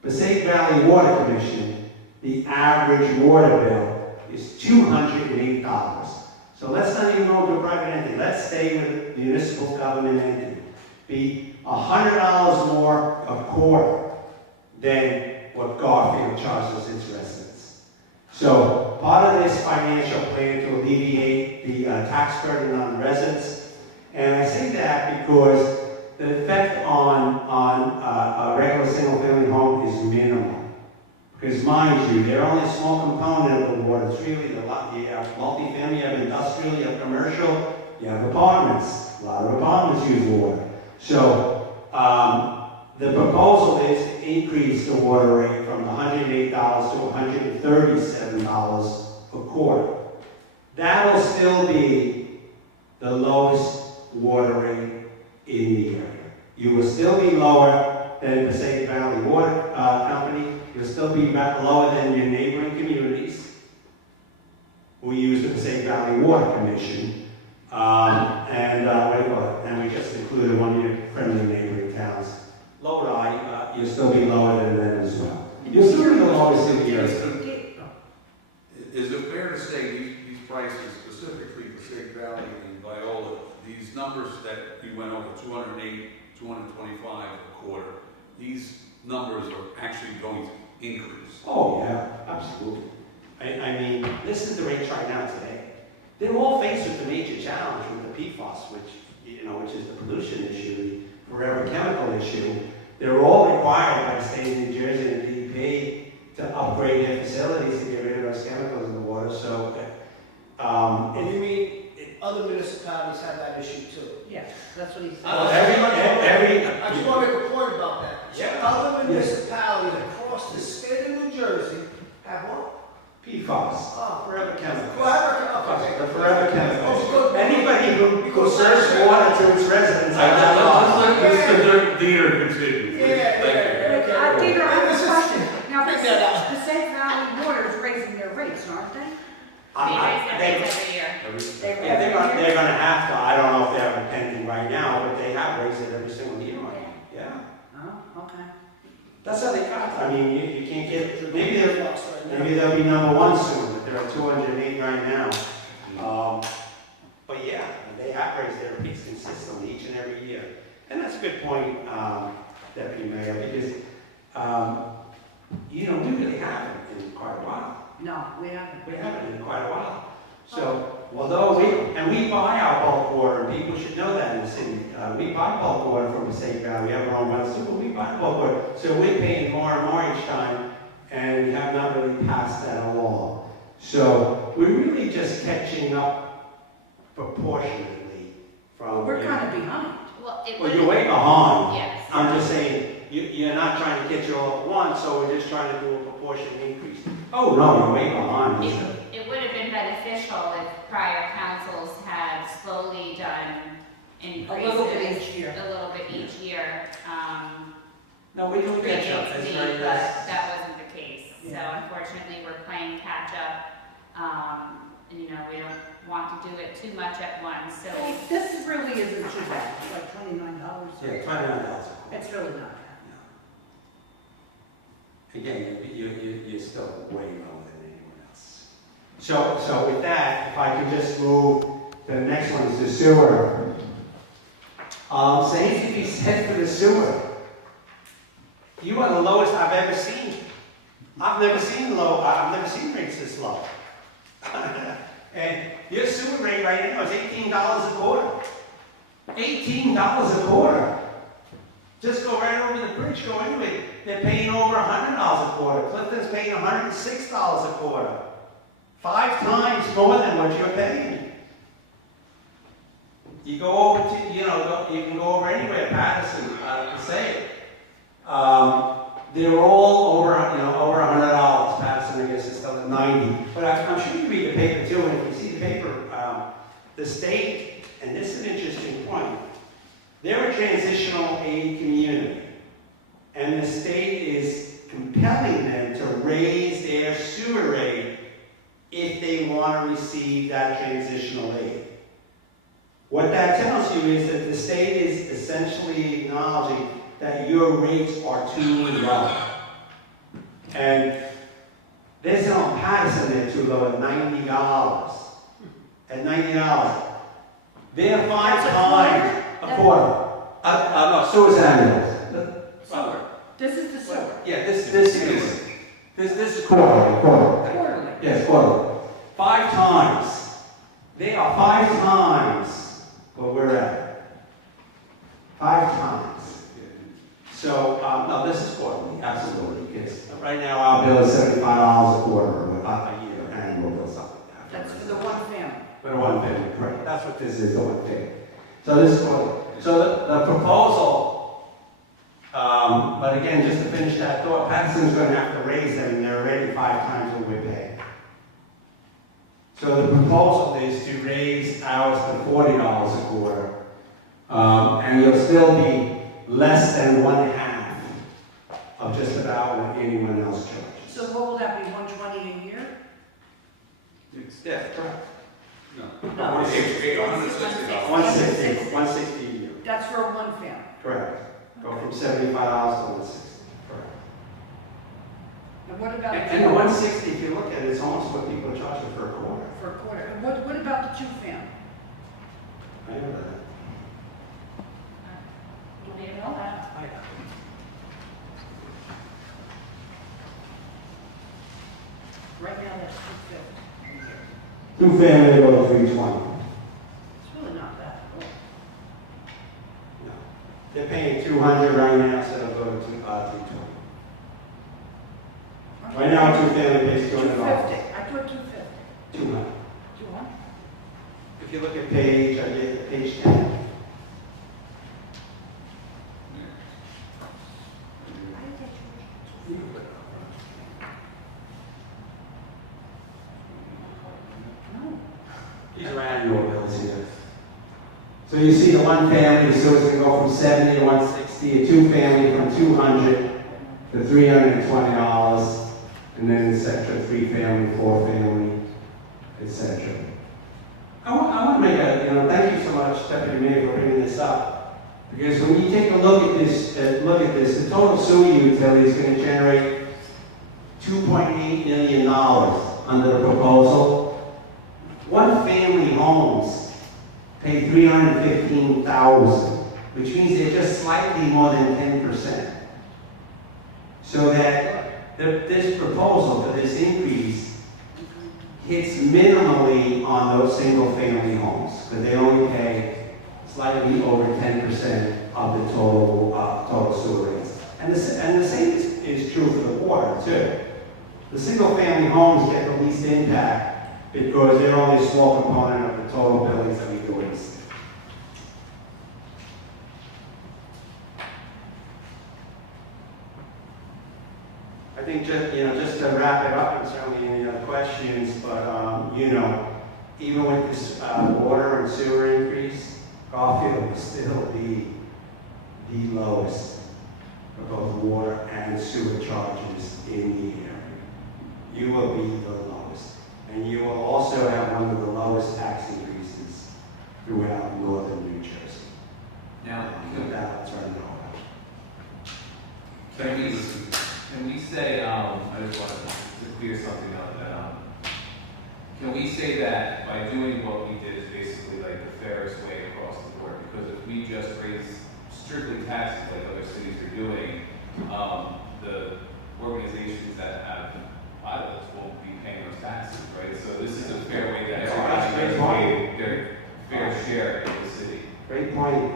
Passaic Valley Water Commission, the average water bill is $208. So let's not even go to a private entity. Let's stay with the municipal government entity. be $100 more a quarter than what Garfield charges its residents. So part of this financial plan to alleviate the tax burden on residents, and I say that because the effect on a regular single-family home is minimal. Because mind you, they're only a small component of the water. It's really a lot. You have multifamily, you have industrial, you have commercial, you have apartments. A lot of apartments use water. So the proposal is to increase the water rate from $108 to $137 a quarter. That'll still be the lowest water rate in the area. You will still be lower than the Passaic Valley Water Company. You'll still be lower than your neighboring communities. We use the Passaic Valley Water Commission, and we just included one of your friendly neighboring towns. Lodi, you'll still be lower than them as well. You'll still be the lowest in the area. Is it fair to say these prices, specifically Passaic Valley and Viola, these numbers that you went over, 208, 225 a quarter, these numbers are actually going to increase? Oh, yeah, absolutely. I mean, this is the rates right now today. They're all faced with the major challenge with the PFAS, which is the pollution issue, the forever chemical issue. They're all required by the state of New Jersey and the DEP to upgrade their facilities to get rid of those chemicals in the water. So, And you mean other municipalities have that issue too? Yes, that's what he said. I just want to make a point about that. Yeah. Other municipalities across the state of New Jersey have what? PFAS, forever chemicals. Okay. The forever chemicals. Oh, Anybody who serves water to its residents, I Let's don't let Mr. Dieter continue. Yeah. Peter, I have a question. Now, Take that out. Passaic Valley Water is raising their rates, aren't they? They raise their rates every year. Yeah, they're gonna have to, I don't know if they have a pending right now, but they have raised it every single year, right? Yeah. Oh, okay. That's how they cut. I mean, you can't get, maybe they'll be number one soon, but they're at 208 right now. But yeah, they have raised their rates consistently each and every year. And that's a good point, Deputy Mayor, because, we really haven't in quite a while. No, we haven't. We haven't in quite a while. So, although we buy our bulk water, and people should know that in the city. We buy bulk water from Passaic Valley. We have our own wells too, but we buy bulk water. So we're paying more and more each time, and we have not really passed that along. So we're really just catching up proportionately from. We're kind of behind. Well, you're way behind. Yes. I'm just saying, you're not trying to catch it all at once, so we're just trying to do a proportionate increase. Oh, no, you're way behind. It would have been beneficial if prior councils had slowly done increases. A little bit each year. A little bit each year. No, we do catch up. That's Previously, right. but that wasn't the case. So Yeah. unfortunately, we're playing catch up. And we don't want to do it too much at once, so. This really isn't too bad, it's like $29. Yeah, $29. It's really not bad. Again, you're still way lower than anyone else. So with that, if I can just move, the next one is the sewer. Same to be said for the sewer. You are the lowest I've ever seen. I've never seen rates this low. And your sewer rate right now is $18 a quarter. $18 a quarter. Just go right over the bridge, go into it. They're paying over $100 a quarter. Clifton's paying $106 a quarter. 5 times more than what you're paying. You go over to, you can go over anywhere, Patterson, Passaic. They're all over $100. Patterson, I guess, is still at 90. But I'm sure you read the paper too, and if you see the paper, the state, and this is an interesting point, they're a transitional aid community, and the state is compelling them to raise their sewer rate if they want to receive that transitional aid. What that tells you is that the state is essentially acknowledging that your rates are too low. And they're selling Patterson there too low at $90. At $90. They're 5 times a quarter. No, sewer's annual. Sewer. This is the sewer. Yeah, this is quarterly. Quarterly. Yes, quarterly. 5 times. They are 5 times what we're at. 5 times. So, no, this is quarterly, absolutely. Yes. Right now, our bill is $75 a quarter, a year, annual bill, something like that. That's for the one family. For the one family, correct. That's what this is, the one family. So this is quarterly. So the proposal, but again, just to finish that thought, Patterson's going to have to raise them, and they're already 5 times what we're paying. So the proposal is to raise ours to $40 a quarter, and you'll still be less than 1/2 of just about what anyone else charges. So what will that be, 120 a year? Yeah, correct. No. No. $160. 160 a year. That's for a one family. Correct. Go from $75 to 160. Correct. And what about? And the 160, if you look at it, it's almost what people are charging for a quarter. For a quarter. And what about the two family? I know that. You need to know that. Right now, that's 250 a year. 2 family go to 320. It's really not that low. No. They're paying 200 right now, so they'll go to 320. Right now, 2 family pays $200. 250. I thought 250. 200. 200? If you look at page 10. No. These are annual bills here. So you see the one family, so it's going to go from 70 to 160, a 2 family from 200 to $320, and then etc. 3 family, 4 family, etc. I want to make a, thank you so much, Deputy Mayor, for bringing this up, because when you take a look at this, the total sewer utility is going to generate $2.8 million under the proposal. One family homes pay $315,000, which means they're just slightly more than 10%. So that this proposal for this increase hits minimally on those single family homes, because they only pay slightly over 10% of the total sewer rates. And the same is true for the water too. The single family homes get the least impact because they're only a small component of the total billings that we do in the city. I think just to wrap it up, and certainly any other questions, but even with this water and sewer increase, Garfield will still be the lowest for both water and sewer charges in the area. You will be the lowest. And you will also have one of the lowest tax increases throughout northern New Jersey. Now, With that, I'll turn it over. can we say, I just want to clear something up, that, can we say that by doing what we did is basically like the fairest way across the board? Because if we just raise strictly taxes like other cities are doing, the organizations that have pilots won't be paying those taxes, right? So this is a fair way that everybody can pay their fair share in the city. Great point,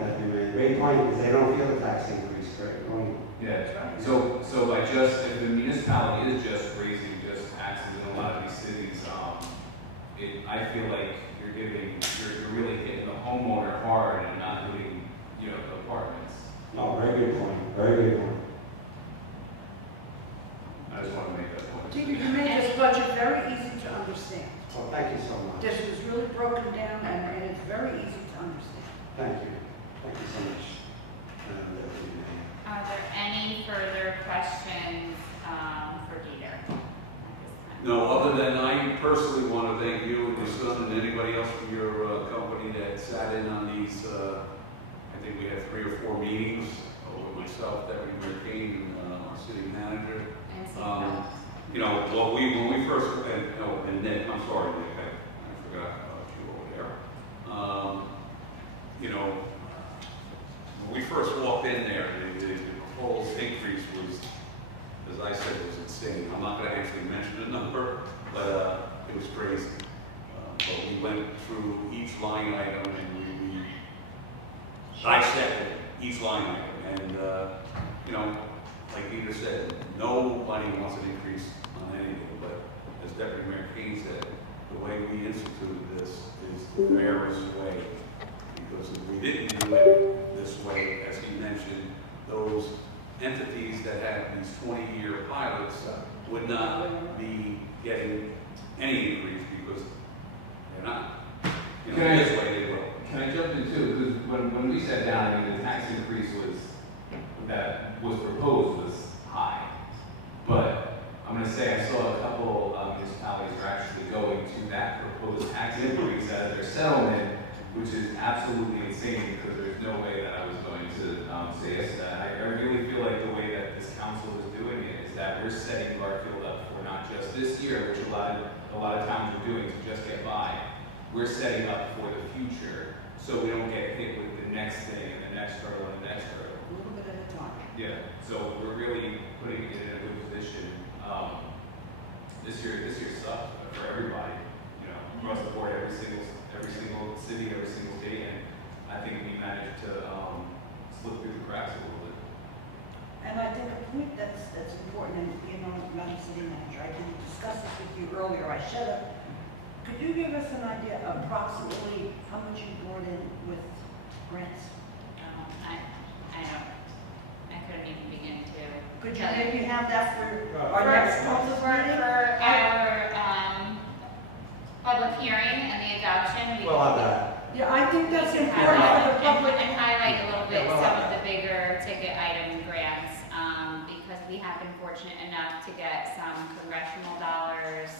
great point, because they don't feel the tax increase, great point. Yeah, so by if the municipality is just raising just taxes in a lot of these cities, I feel like you're really hitting the homeowner hard and not hitting, the apartments. No, very good point, very good point. I just want to make that point. You made this budget very easy to understand. Well, thank you so much. This was really broken down and it's very easy to understand. Thank you so much. Deputy Mayor. Are there any further questions for Peter at this time? No, other than I personally want to thank you and your son and anybody else from your company that sat in on these, I think we had 3 or 4 meetings with myself, Deputy Mayor Kane, and our city manager. And Steve, Well, when we first, and Nick, I'm sorry, Nick, I forgot about you over there. When we first insane. I'm not gonna actually mention a number, but it was crazy. But we went through each line item and we dissected each line item. And, you know, like Peter said, nobody wants an increase on anything, but as Deputy Mayor King said, the way we instituted this is the fairest way. Because if we didn't do it this way, as he mentioned, those entities that had these 20-year pilots would not be getting any increase because they're not. You know, Okay. this way they will. Can I jump in too? Because when we sat down, I mean, the tax increase that was proposed was high. But I'm gonna say I saw a couple municipalities are actually going to that proposed tax increase as their settlement, which is absolutely insane because there's no way that I was going to say yes to that. I really feel like the way that this council is doing it is that we're setting Garfield up for not just this year, which a lot of towns are doing to just get by. We're setting up for the future so we don't get hit with the next thing and the next hurdle and the next hurdle. A little bit at a time. Yeah, so we're really putting it in a good position. This year sucked for everybody, you know, across the board, every single city, every single state, and I think we managed to slip through the cracks a little bit. And I think a point that's important, and, you know, Madam City Manager, I didn't discuss this with you earlier, I should have. Could you give us an idea approximately how much you brought in with grants? I couldn't even begin to. Could you tell maybe have that for our For- next council For meeting? our, public hearing and the adoption. We'll have that. Yeah, I think that's we can important for the public. And highlight a little bit Yeah, we'll some have of the bigger ticket item grants, because we have been fortunate enough to get some congressional dollars,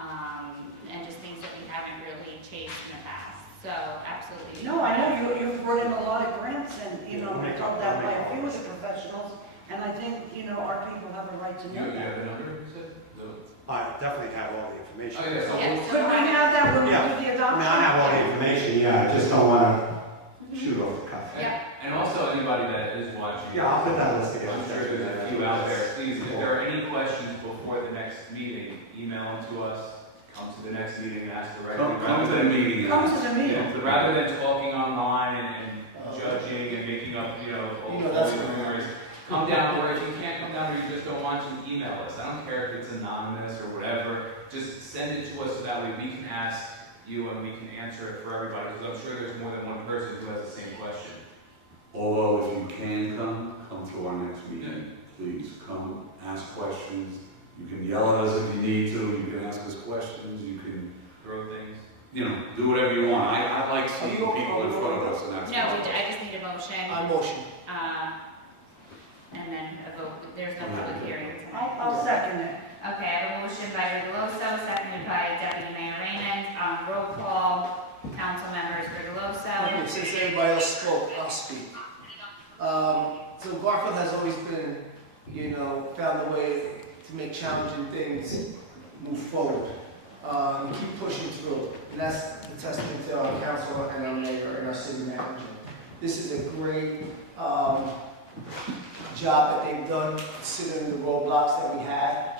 and just things that we haven't really chased in the past. So absolutely. No, I know you brought in a lot of grants and, you know, I told that by a few of the professionals, and I think, you know, our people have a right to You know that. have the number, you said? No. I definitely have all the information. Oh, yeah, so Yeah, so Could we have that when we Yeah. do the I adoption? mean, I have all the information, yeah, I just don't wanna shoot off the cuff. Yeah. And also anybody that is watching. Yeah, I'll put that list together. I'm sure there's a few out there. Please, if there are any questions before the next meeting, email them to us. Come to the next meeting and ask directly. Come to the meeting. Come to the Yeah, meeting. but rather than talking online and judging and making up, all that's these rumors, come down, or if you can't come down or you just don't want to, email us. I don't care if it's anonymous or whatever, just send it to us so that way we can ask you and we can answer it for everybody, because I'm sure there's more than one person who has the same question. Although if you can come to our next meeting, please come, ask questions. You can yell at us if you need to, you can ask us questions, you can, Throw things. do whatever you want. I like seeing people in front of us and that's. No, I just need a motion, I motion. and then a vote. There's no public hearing tonight. I'll second it. Okay, I have a motion by Rigoloso, seconded by Deputy Mayor Raymond. Roll call, council members Rigoloso. Since everybody else spoke, I'll speak. So Garfield has always been, found a way to make challenging things move forward. And keep pushing through. And that's the testament to our council and our mayor and our city manager. This is a great job that they've done, considering the roadblocks that we had.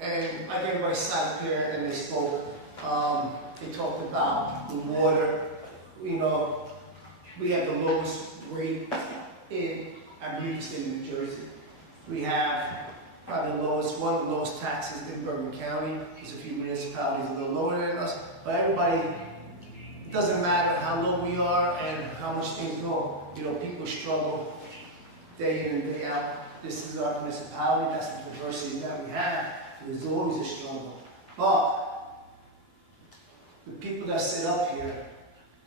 And like everybody sat up here and they spoke, they talked about the water. We have the lowest rate in, I believe it's in New Jersey. We have probably one of the lowest taxes in Bergen County. There's a few municipalities a little lower than us, but everybody, it doesn't matter how low we are and how much things go. People struggle day in and day out. This is our municipality, that's the diversity that we have. There's always a struggle. But the people that sit up here,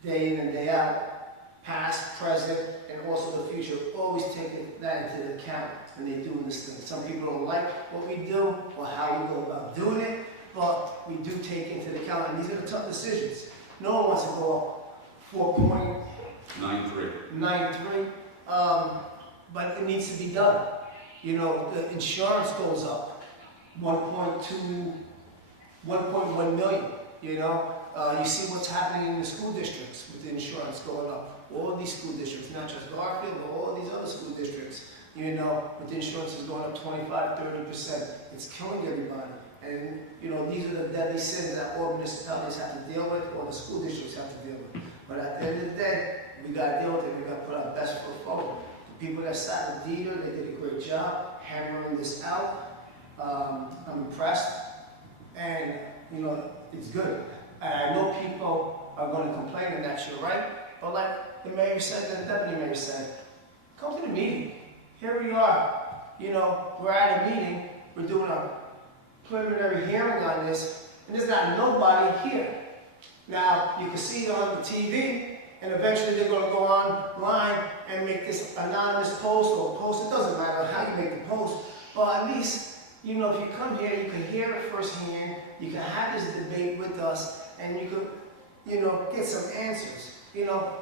day in and day out, past, present, and also the future, always taking that into account when they're doing this thing. Some people don't like what we do or how we go about doing it, but we do take into account, and these are the tough decisions. No one wants to go up 4.93, but it needs to be done. The insurance goes up 1.1 million, you see what's happening in the school districts with the insurance going up. All these school districts, not just Garfield, but all these other school districts. You know, with insurance is going up 25, 30%. It's killing everybody. And, you know, these are the deadly sins that all municipalities have to deal with, or the school districts have to deal with. But at the end of the day, we got to deal with it. We got to put our best foot forward. The people that sat with Dieter, they did a great job hammering this out. I'm impressed. And, you know, it's good. And I know people are going to complain, and that's your right. But like the mayor said, and the deputy mayor said, come to the meeting. Here we are. You know, we're at a meeting. We're doing a preliminary hearing on this, and there's not nobody here. Now, you can see it on the TV, and eventually they're going to go online and make this anonymous post or post. It doesn't matter how you make the post, but at least, you know, if you come here, you can hear it firsthand. You can have this debate with us, and you could, you know, get some answers. You know,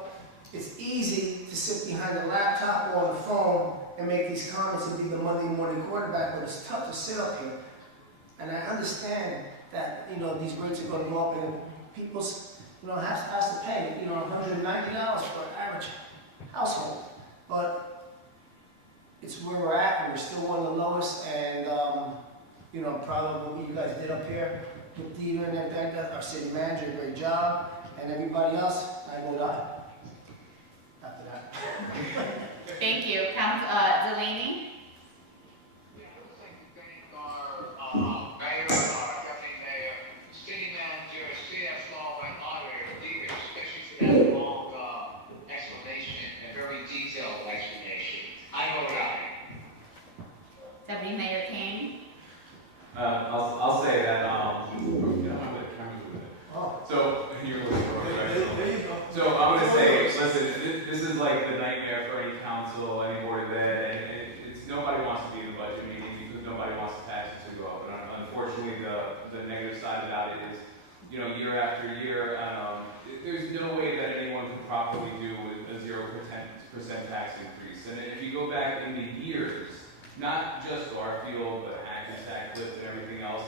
it's easy to sit behind a laptop or on the phone and make these comments and be the Monday morning quarterback, but it's tough to sit up here. And I understand that, you know, these rates are going to go up, and people's, you know, has to pay, you know, $190 for an average household. But it's where we're at, and we're still one of the lowest, and, you know, I'm proud of what you guys did up here with Dieter and everything. Our city manager, great job, and everybody else, I vote aye. After that. Thank you. Council, Delaney? Yeah, I would like to thank our mayor, our deputy mayor, city manager, CFO, and moderator, Dieter, especially for that long explanation and very detailed explanation. I vote aye. Deputy Mayor Kane? I'll say that, you know, I'm with it. Oh. So, you're looking for it, right? There you go. So I'm gonna say, listen, this is like the nightmare for any council, any board of ed, and it's, nobody wants to be in the budget meeting because nobody wants the taxes to go up. But unfortunately, the negative side about it is, you know, year after year, there's no way that anyone could properly do a 0% tax increase. And if you go back in the years, not just Garfield, but Hackensack, Clifton, and everything else,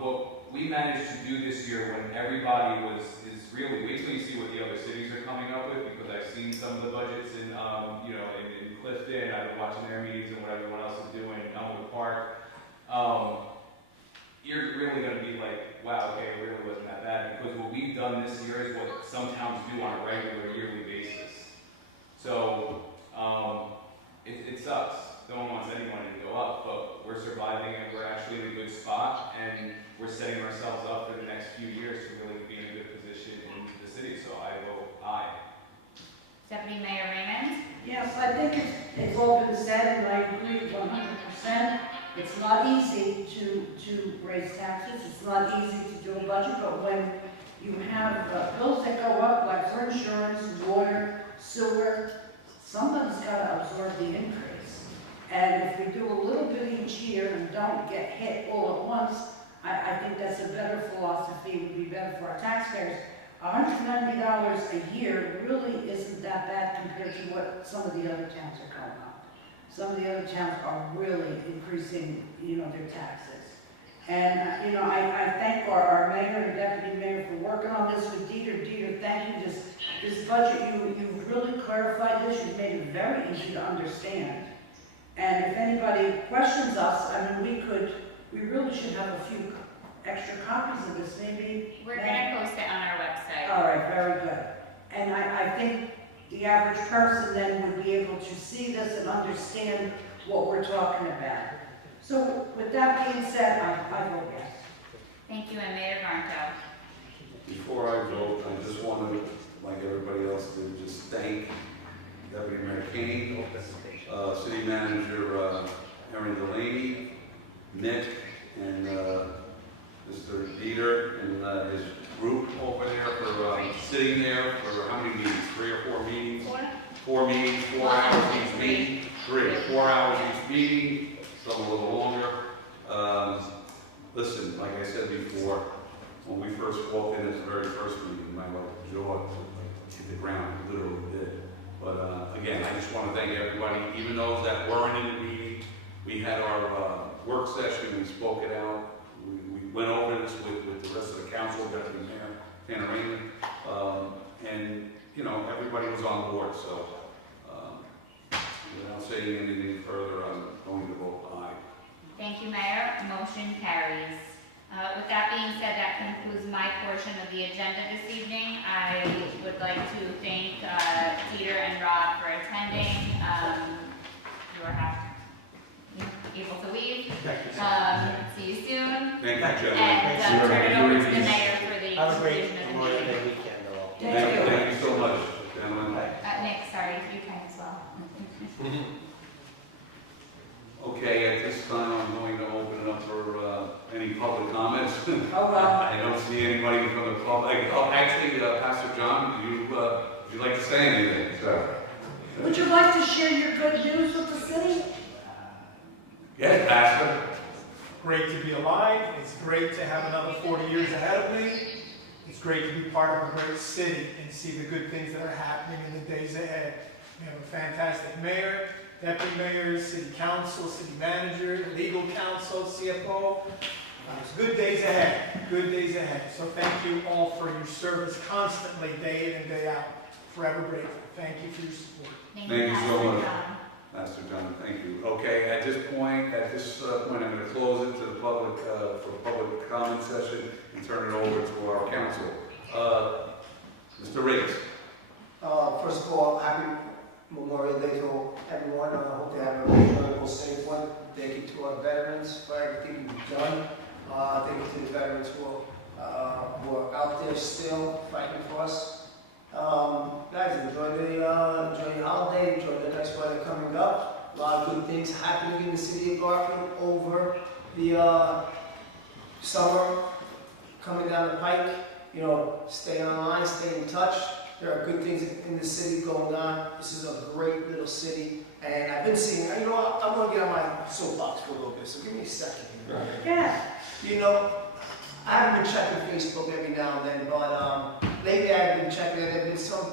what we managed to do this year when everybody is really, wait till you see what the other cities are coming up with, because I've seen some of the budgets in, you know, in Clifton, I've been watching their meetings and what everyone else is doing in Elmwood Park. You're really going to be like, wow, okay, it really wasn't that bad, because what we've done this year is what some towns do on a regular yearly basis. So, it sucks. No one wants anyone to go up, but we're surviving and we're actually in a good spot, and we're setting ourselves up for the next few years to really be in a good position in the city, so I vote aye. Deputy Mayor Raymond? Yes, I think it's all been said, and I agree 100%. It's not easy to raise taxes, it's not easy to do a budget, but when you have bills that go up, like for insurance, water, sewer, somebody's got to absorb the increase. And if we do a little bit each year and don't get hit all at once, I think that's a better philosophy, it would be better for our taxpayers. $190 a year really isn't that bad compared to what some of the other towns are going up. Some of the other towns are really increasing, you know, their taxes. And, you know, I thank our mayor and deputy mayor for working on this with Dieter. Dieter, thank you. This budget, you really clarified this, you've made it very easy to understand. And if anybody questions us, I mean, we really should have a few extra copies of this, maybe. We're gonna post it on our website. All right, very good. And I think the average person then would be able to see this and understand what we're talking about. So with that being said, I vote yes. Thank you, and Mayor Garnto. Before I vote, I just want to, like everybody else did, just thank Deputy Mayor Kane, City Manager Erin Delaney, Nick, and Mr. Dieter and his group over there for sitting there for how many meetings? 3 or 4 meetings? 4 meetings, 4 hours each meeting. 4 hours each meeting, some a little longer. Listen, like I said before, when we first walked in at the very first meeting, my jaw hit the ground, literally did. But again, I just want to thank everybody, even those that weren't in the meeting. We had our work session, we spoke it out. We went over this with the rest of the council, Deputy Mayor Tanner Raymond, and you know, everybody was on board. So without saying anything further, my portion of the agenda this evening. I would like to thank Peter and Rod for attending. You are able to leave. See you soon. Thank you, gentlemen. And turn it over to the mayor for the Have a great conclusion of the Memorial meeting. Day weekend, all. Thank you so much, gentlemen. Nick, sorry, you can as well. Okay, at this time, I'm going to open it up for any public comments. Oh, well. I don't see anybody from the public. Oh, actually, Pastor John, would you like to say anything, sir? Would you like to share your good news with the city? Yes, Pastor. Great to be alive. It's great to have another 40 years ahead of me. It's great to be part of a great city and see the good things that are happening in the days ahead. We have a fantastic mayor, deputy mayor, city council, city manager, legal counsel, CFO. It's good days ahead. Good days ahead. So thank you all for your service constantly, day in and day out. Forever grateful. Thank you for your support. Thank you so Pastor much. John. Pastor John, thank you. Okay, at this point, I'm going to close it to the public, for public comment session and turn it over to our council. Mr. Riggs. First of all, happy Memorial Day to everyone. I hope they have a enjoyable, safe one. Thank you to our veterans for everything you've done. Thank you to the veterans who are out there still fighting for us. Guys, enjoy the holiday, enjoy the nice weather coming up. A lot of good things happening in the city of Garfield over the summer coming down the pike. You know, stay online, stay in touch. There are good things in the city going on. This is a great little city. And I've been seeing, you know what, I'm going to get on my soapbox for a little bit, so give me a second here. Yeah. You know, I haven't been checking Facebook every now and then, but lately I've been checking it. There have been some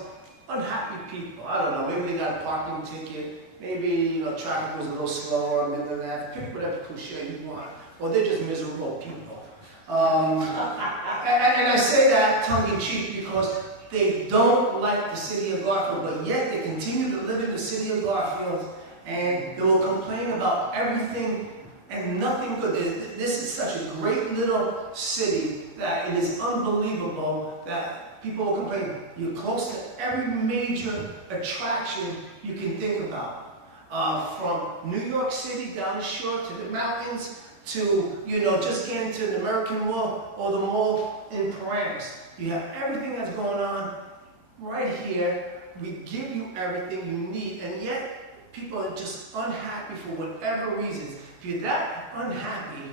unhappy people. I don't know, maybe they got a parking ticket, maybe, you know, traffic was a little slower, middle of that. Pick whatever cliche you want. Or they're just miserable people. And I say that tongue in cheek because they don't like the city of Garfield, but yet they continue to live in the city of Garfield and they will complain about everything and nothing good. This is such a great little city that it is unbelievable that people will complain. You're close to every major attraction you can think about. From New York City down the shore to the mountains to, you know, just getting to the American Mall or the mall in Paris. You have everything that's going on right here. We give you everything you need, and yet people are just unhappy for whatever reasons. If you're that unhappy,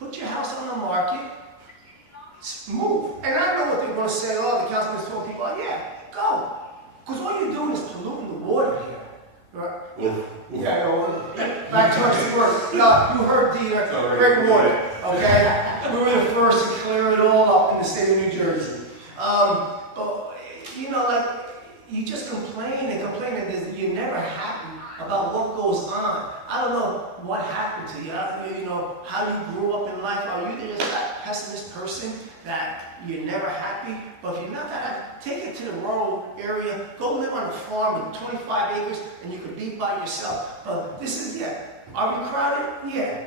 put your house on the market, move. And I know what they're going to say. Oh, the councilman's told people, yeah, go. Because all you're doing is polluting the water here. Right? Yeah, no, back to our first. No, you heard the great water, okay? We were the first to clear it all up in the state of New Jersey. But, you know, like, you just complain and you're never happy about what goes on. I don't know what happened to you. You know, how you grew up in life. Are you just that pessimist person that you're never happy? But if you're not that happy, take it to the rural area. Go live on a farm with 25 acres and you could be by yourself. But this is, yeah. Are we crowded? Yeah.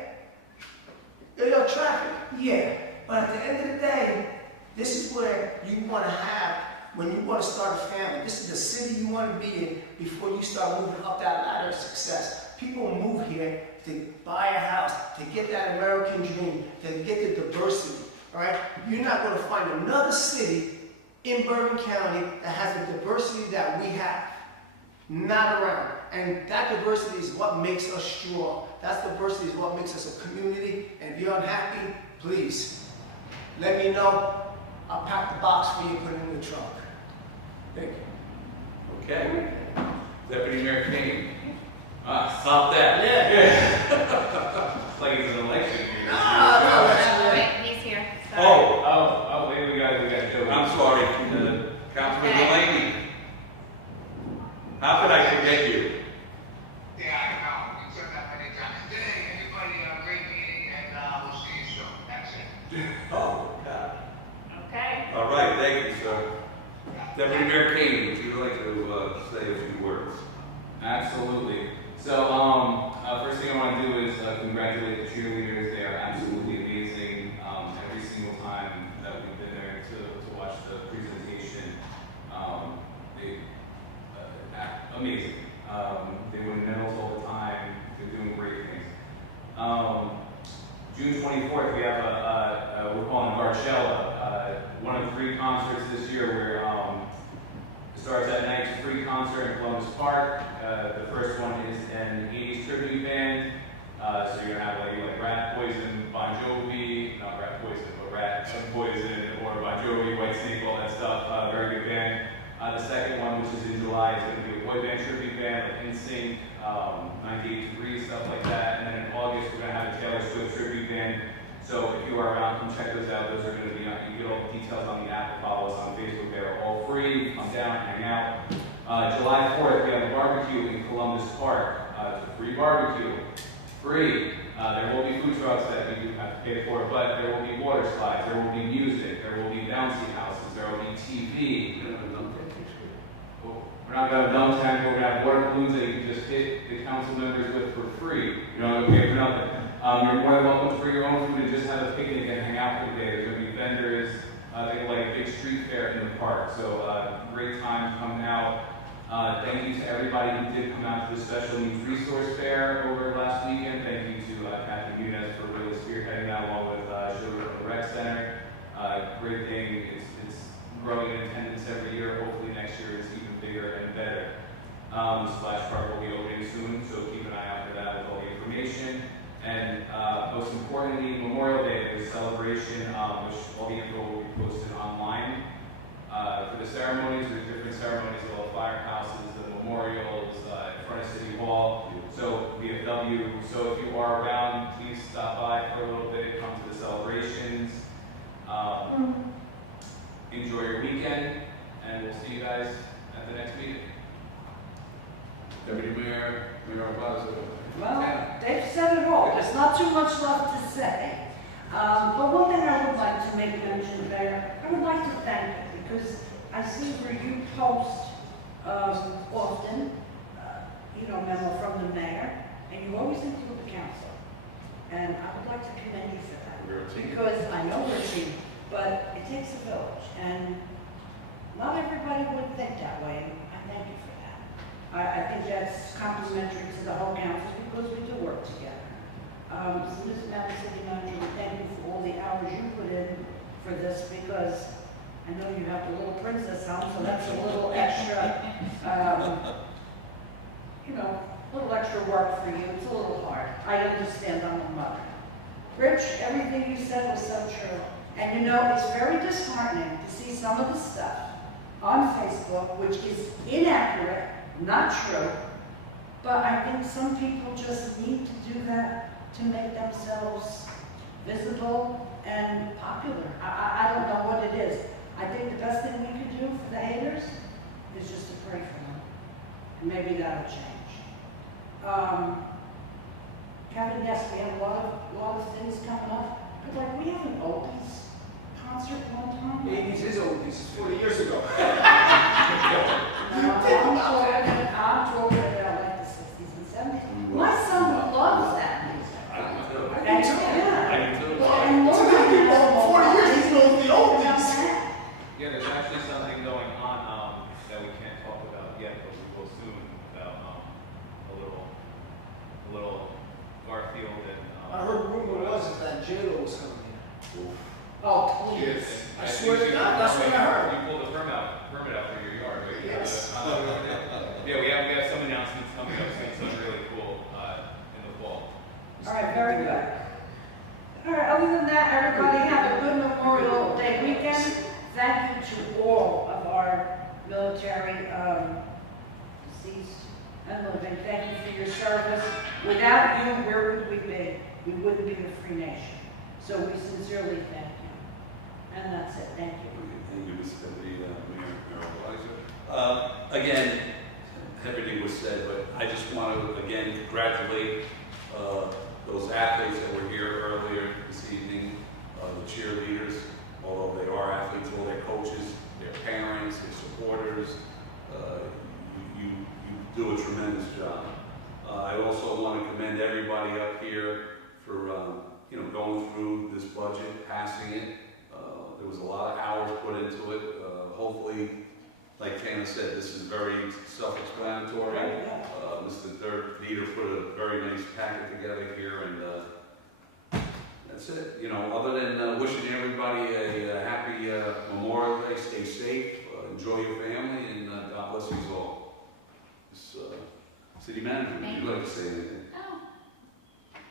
Are you traffic? Yeah. But at the end of the day, this is where you want to have when you want to start a family. This is the city you want to be in before you start moving up that ladder of success. People move here to buy a house, to get that American dream, to get the diversity, all right? You're not going to find another city in Bergen County that has the diversity that we have. Not around. And that diversity is what makes us strong. That diversity is what makes us a community. And if you're unhappy, please, let me know. I'll pack the box for you and put it in the trunk. Thank you. Okay. Deputy Mayor Kane. Stop that. Yeah. It's like it's an election here. Wait, he's here. Sorry. Wait, we got Joe. I'm sorry. Councilman Delaney. How could I forget you? Yeah, I know. We've said that many times. Today, everybody, great meeting, and we'll see you soon. That's it. Oh, God. Okay. All right, thank you, sir. Deputy Mayor Kane, would you like to say a few words? Absolutely. So, first thing I want to do is congratulate the cheerleaders. They are absolutely amazing. Every single time They win medals all the time. They're doing great things. June 24th, we have we're calling Garchella, one of 3 concerts this year where it starts at night. It's a free concert in Columbus Park. The first one is an 80s tribute band. So you're gonna have like Rat Poison, Bon Jovi, not Rat Poison, but Rat Poison, or Bon Jovi, White Snake, all that stuff. Very good band. The second one, which is in July, is going to be a boy band tribute band, like NSYNC, 98 Degrees, stuff like that. And then in August, we're going to have a Taylor Swift tribute band. So if you are around, come check those out. Those are going to be on, you get all the details on the app, follow us on Facebook. They're all free. Come down, hang out. July 4th, we have a barbecue in Columbus Park. It's a free barbecue. Free. There will be food trucks that you do have to pay for, but there will be water slides, there will be music, there will be bouncy houses, there will be TV. We're not going to have dumb tank, we're going to have water balloons that you can just hit the council members with for free. You don't have to pay for nothing. You're more than welcome to bring your own food and just have a picnic and hang out for the day. There's going to be vendors, they like a big street fair in the park. So great time coming out. Thank you to everybody who did come out to the Special Needs Resource Fair over last weekend. Thank you to Kathy Nunez for really spearheading that along with Sugar at the Rec Center. Great thing. It's growing in attendance every year. Hopefully next year it's even bigger and better. Splash Park will be opening soon, so keep an eye out for that with all the information. And most importantly, Memorial Day is a celebration, which all the info will be posted online. For the ceremonies, there's different ceremonies, the firehouses, the memorials, in front of City Hall, so VFW. So if you are around, please stop by for a little bit, come to the celebrations. Enjoy your weekend, and we'll see you guys at the next meeting. Deputy Mayor, Mayor Albazo. Well, they've said it all. There's not too much left to say. But one thing I would like to make mention there, I would like to thank you because I see where you post often, memo from the mayor, and you always include the council. And I would like to commend you for that. We're a team. Because I know we're a team, but it takes a village, and not everybody would think that way. And I thank you for that. I think that's complimentary to the whole council because we do work together. So Ms. Madam City Manager, we thank you for all the hours you put in for this because I know you have the little princess home, so that's a little extra, little extra work for you. It's a little hard. I understand, I'm a mother. Rich, everything you said was so true. And it's very disheartening to see some of the stuff on Facebook, which is inaccurate, not true, but I think some people just need to do that to make themselves visible and popular. I don't know what it is. I think the best thing we can do for the haters is just to pray for them. And maybe that'll change. Kevin, yes, we have a lot of things coming up. But we have an oldies concert one time. 80s is oldies, it's 40 years ago. I'm talking about like the 60s and 70s. My son loves that music. I do too. And more people 40 years, he's known the oldies. Yeah, there's actually something going on that we can't talk about yet, but we will soon about a little Garfield and. I heard rumor was that J-Lo was coming here. Oh, please. Yes. I swear to God, that's what I heard. You pulled the permit out for your yard, right? Yes. Yeah, we have some announcements coming up soon, so it's really cool in the fall. All right, very good. All right, other than that, everybody have a good Memorial Day weekend. Thank you to all of our military deceased and living. Thank you for your service. Without you, where would we be? We wouldn't be the free nation. So we sincerely thank you. And that's it. Thank you. Thank you, Mr. Deputy Mayor Albazo. Again, everything was said, but I just want to again congratulate those athletes that were here earlier this evening, the cheerleaders, although they are athletes, all their coaches, their parents, their supporters. You do a tremendous job. I also want to commend everybody up here for going through this budget, passing it. There was a lot of hours put into it. Hopefully, like Tana said, this is very self-explanatory. Mr. Dieter put a very nice packet together here, and that's it. You know, other than wishing everybody a happy Memorial Day, stay safe, enjoy your family, and God bless you all. This, City Manager, would you like to say anything? Oh,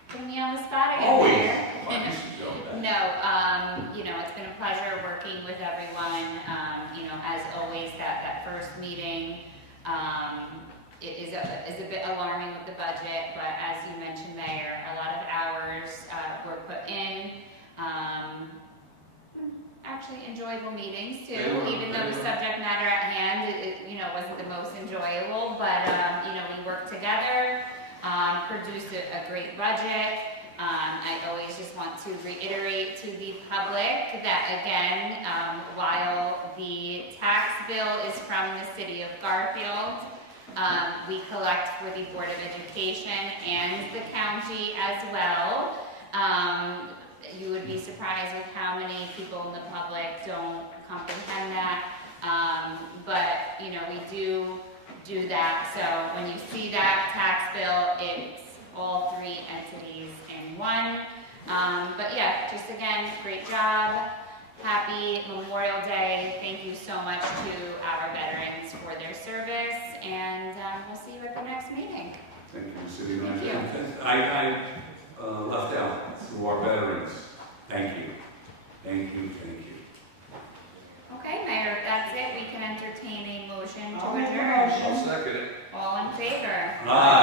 putting me on the spot again. Always. Mayor. Fuck, you should go back. No, you know, it's been a pleasure working with everyone. You know, as always, that first meeting, is a bit alarming with the budget, but as you mentioned, Mayor, a lot of hours, were put in. Actually enjoyable meetings too, They were, even though they the were. subject matter at hand, you know, wasn't the most enjoyable, but, you know, we worked together, produced a great budget. I always just want to reiterate to the public that again, while the tax bill is from the city of Garfield, we collect for the Board of Education and the county as well. You would be surprised with how many people in the public don't comprehend that. But, you know, we do that. So when you see that tax bill, it's all three entities in one. But yeah, just again, great job. Happy Memorial Day. Thank you so much to our veterans for their service. And we'll see you at the next meeting. Thank you, City Thank Manager. I left out to our veterans. Thank you. Thank you, thank you. Okay, Mayor, if that's it, we can entertain a motion to I'll make a adjourn. motion. I'll second it. All in favor? Aye.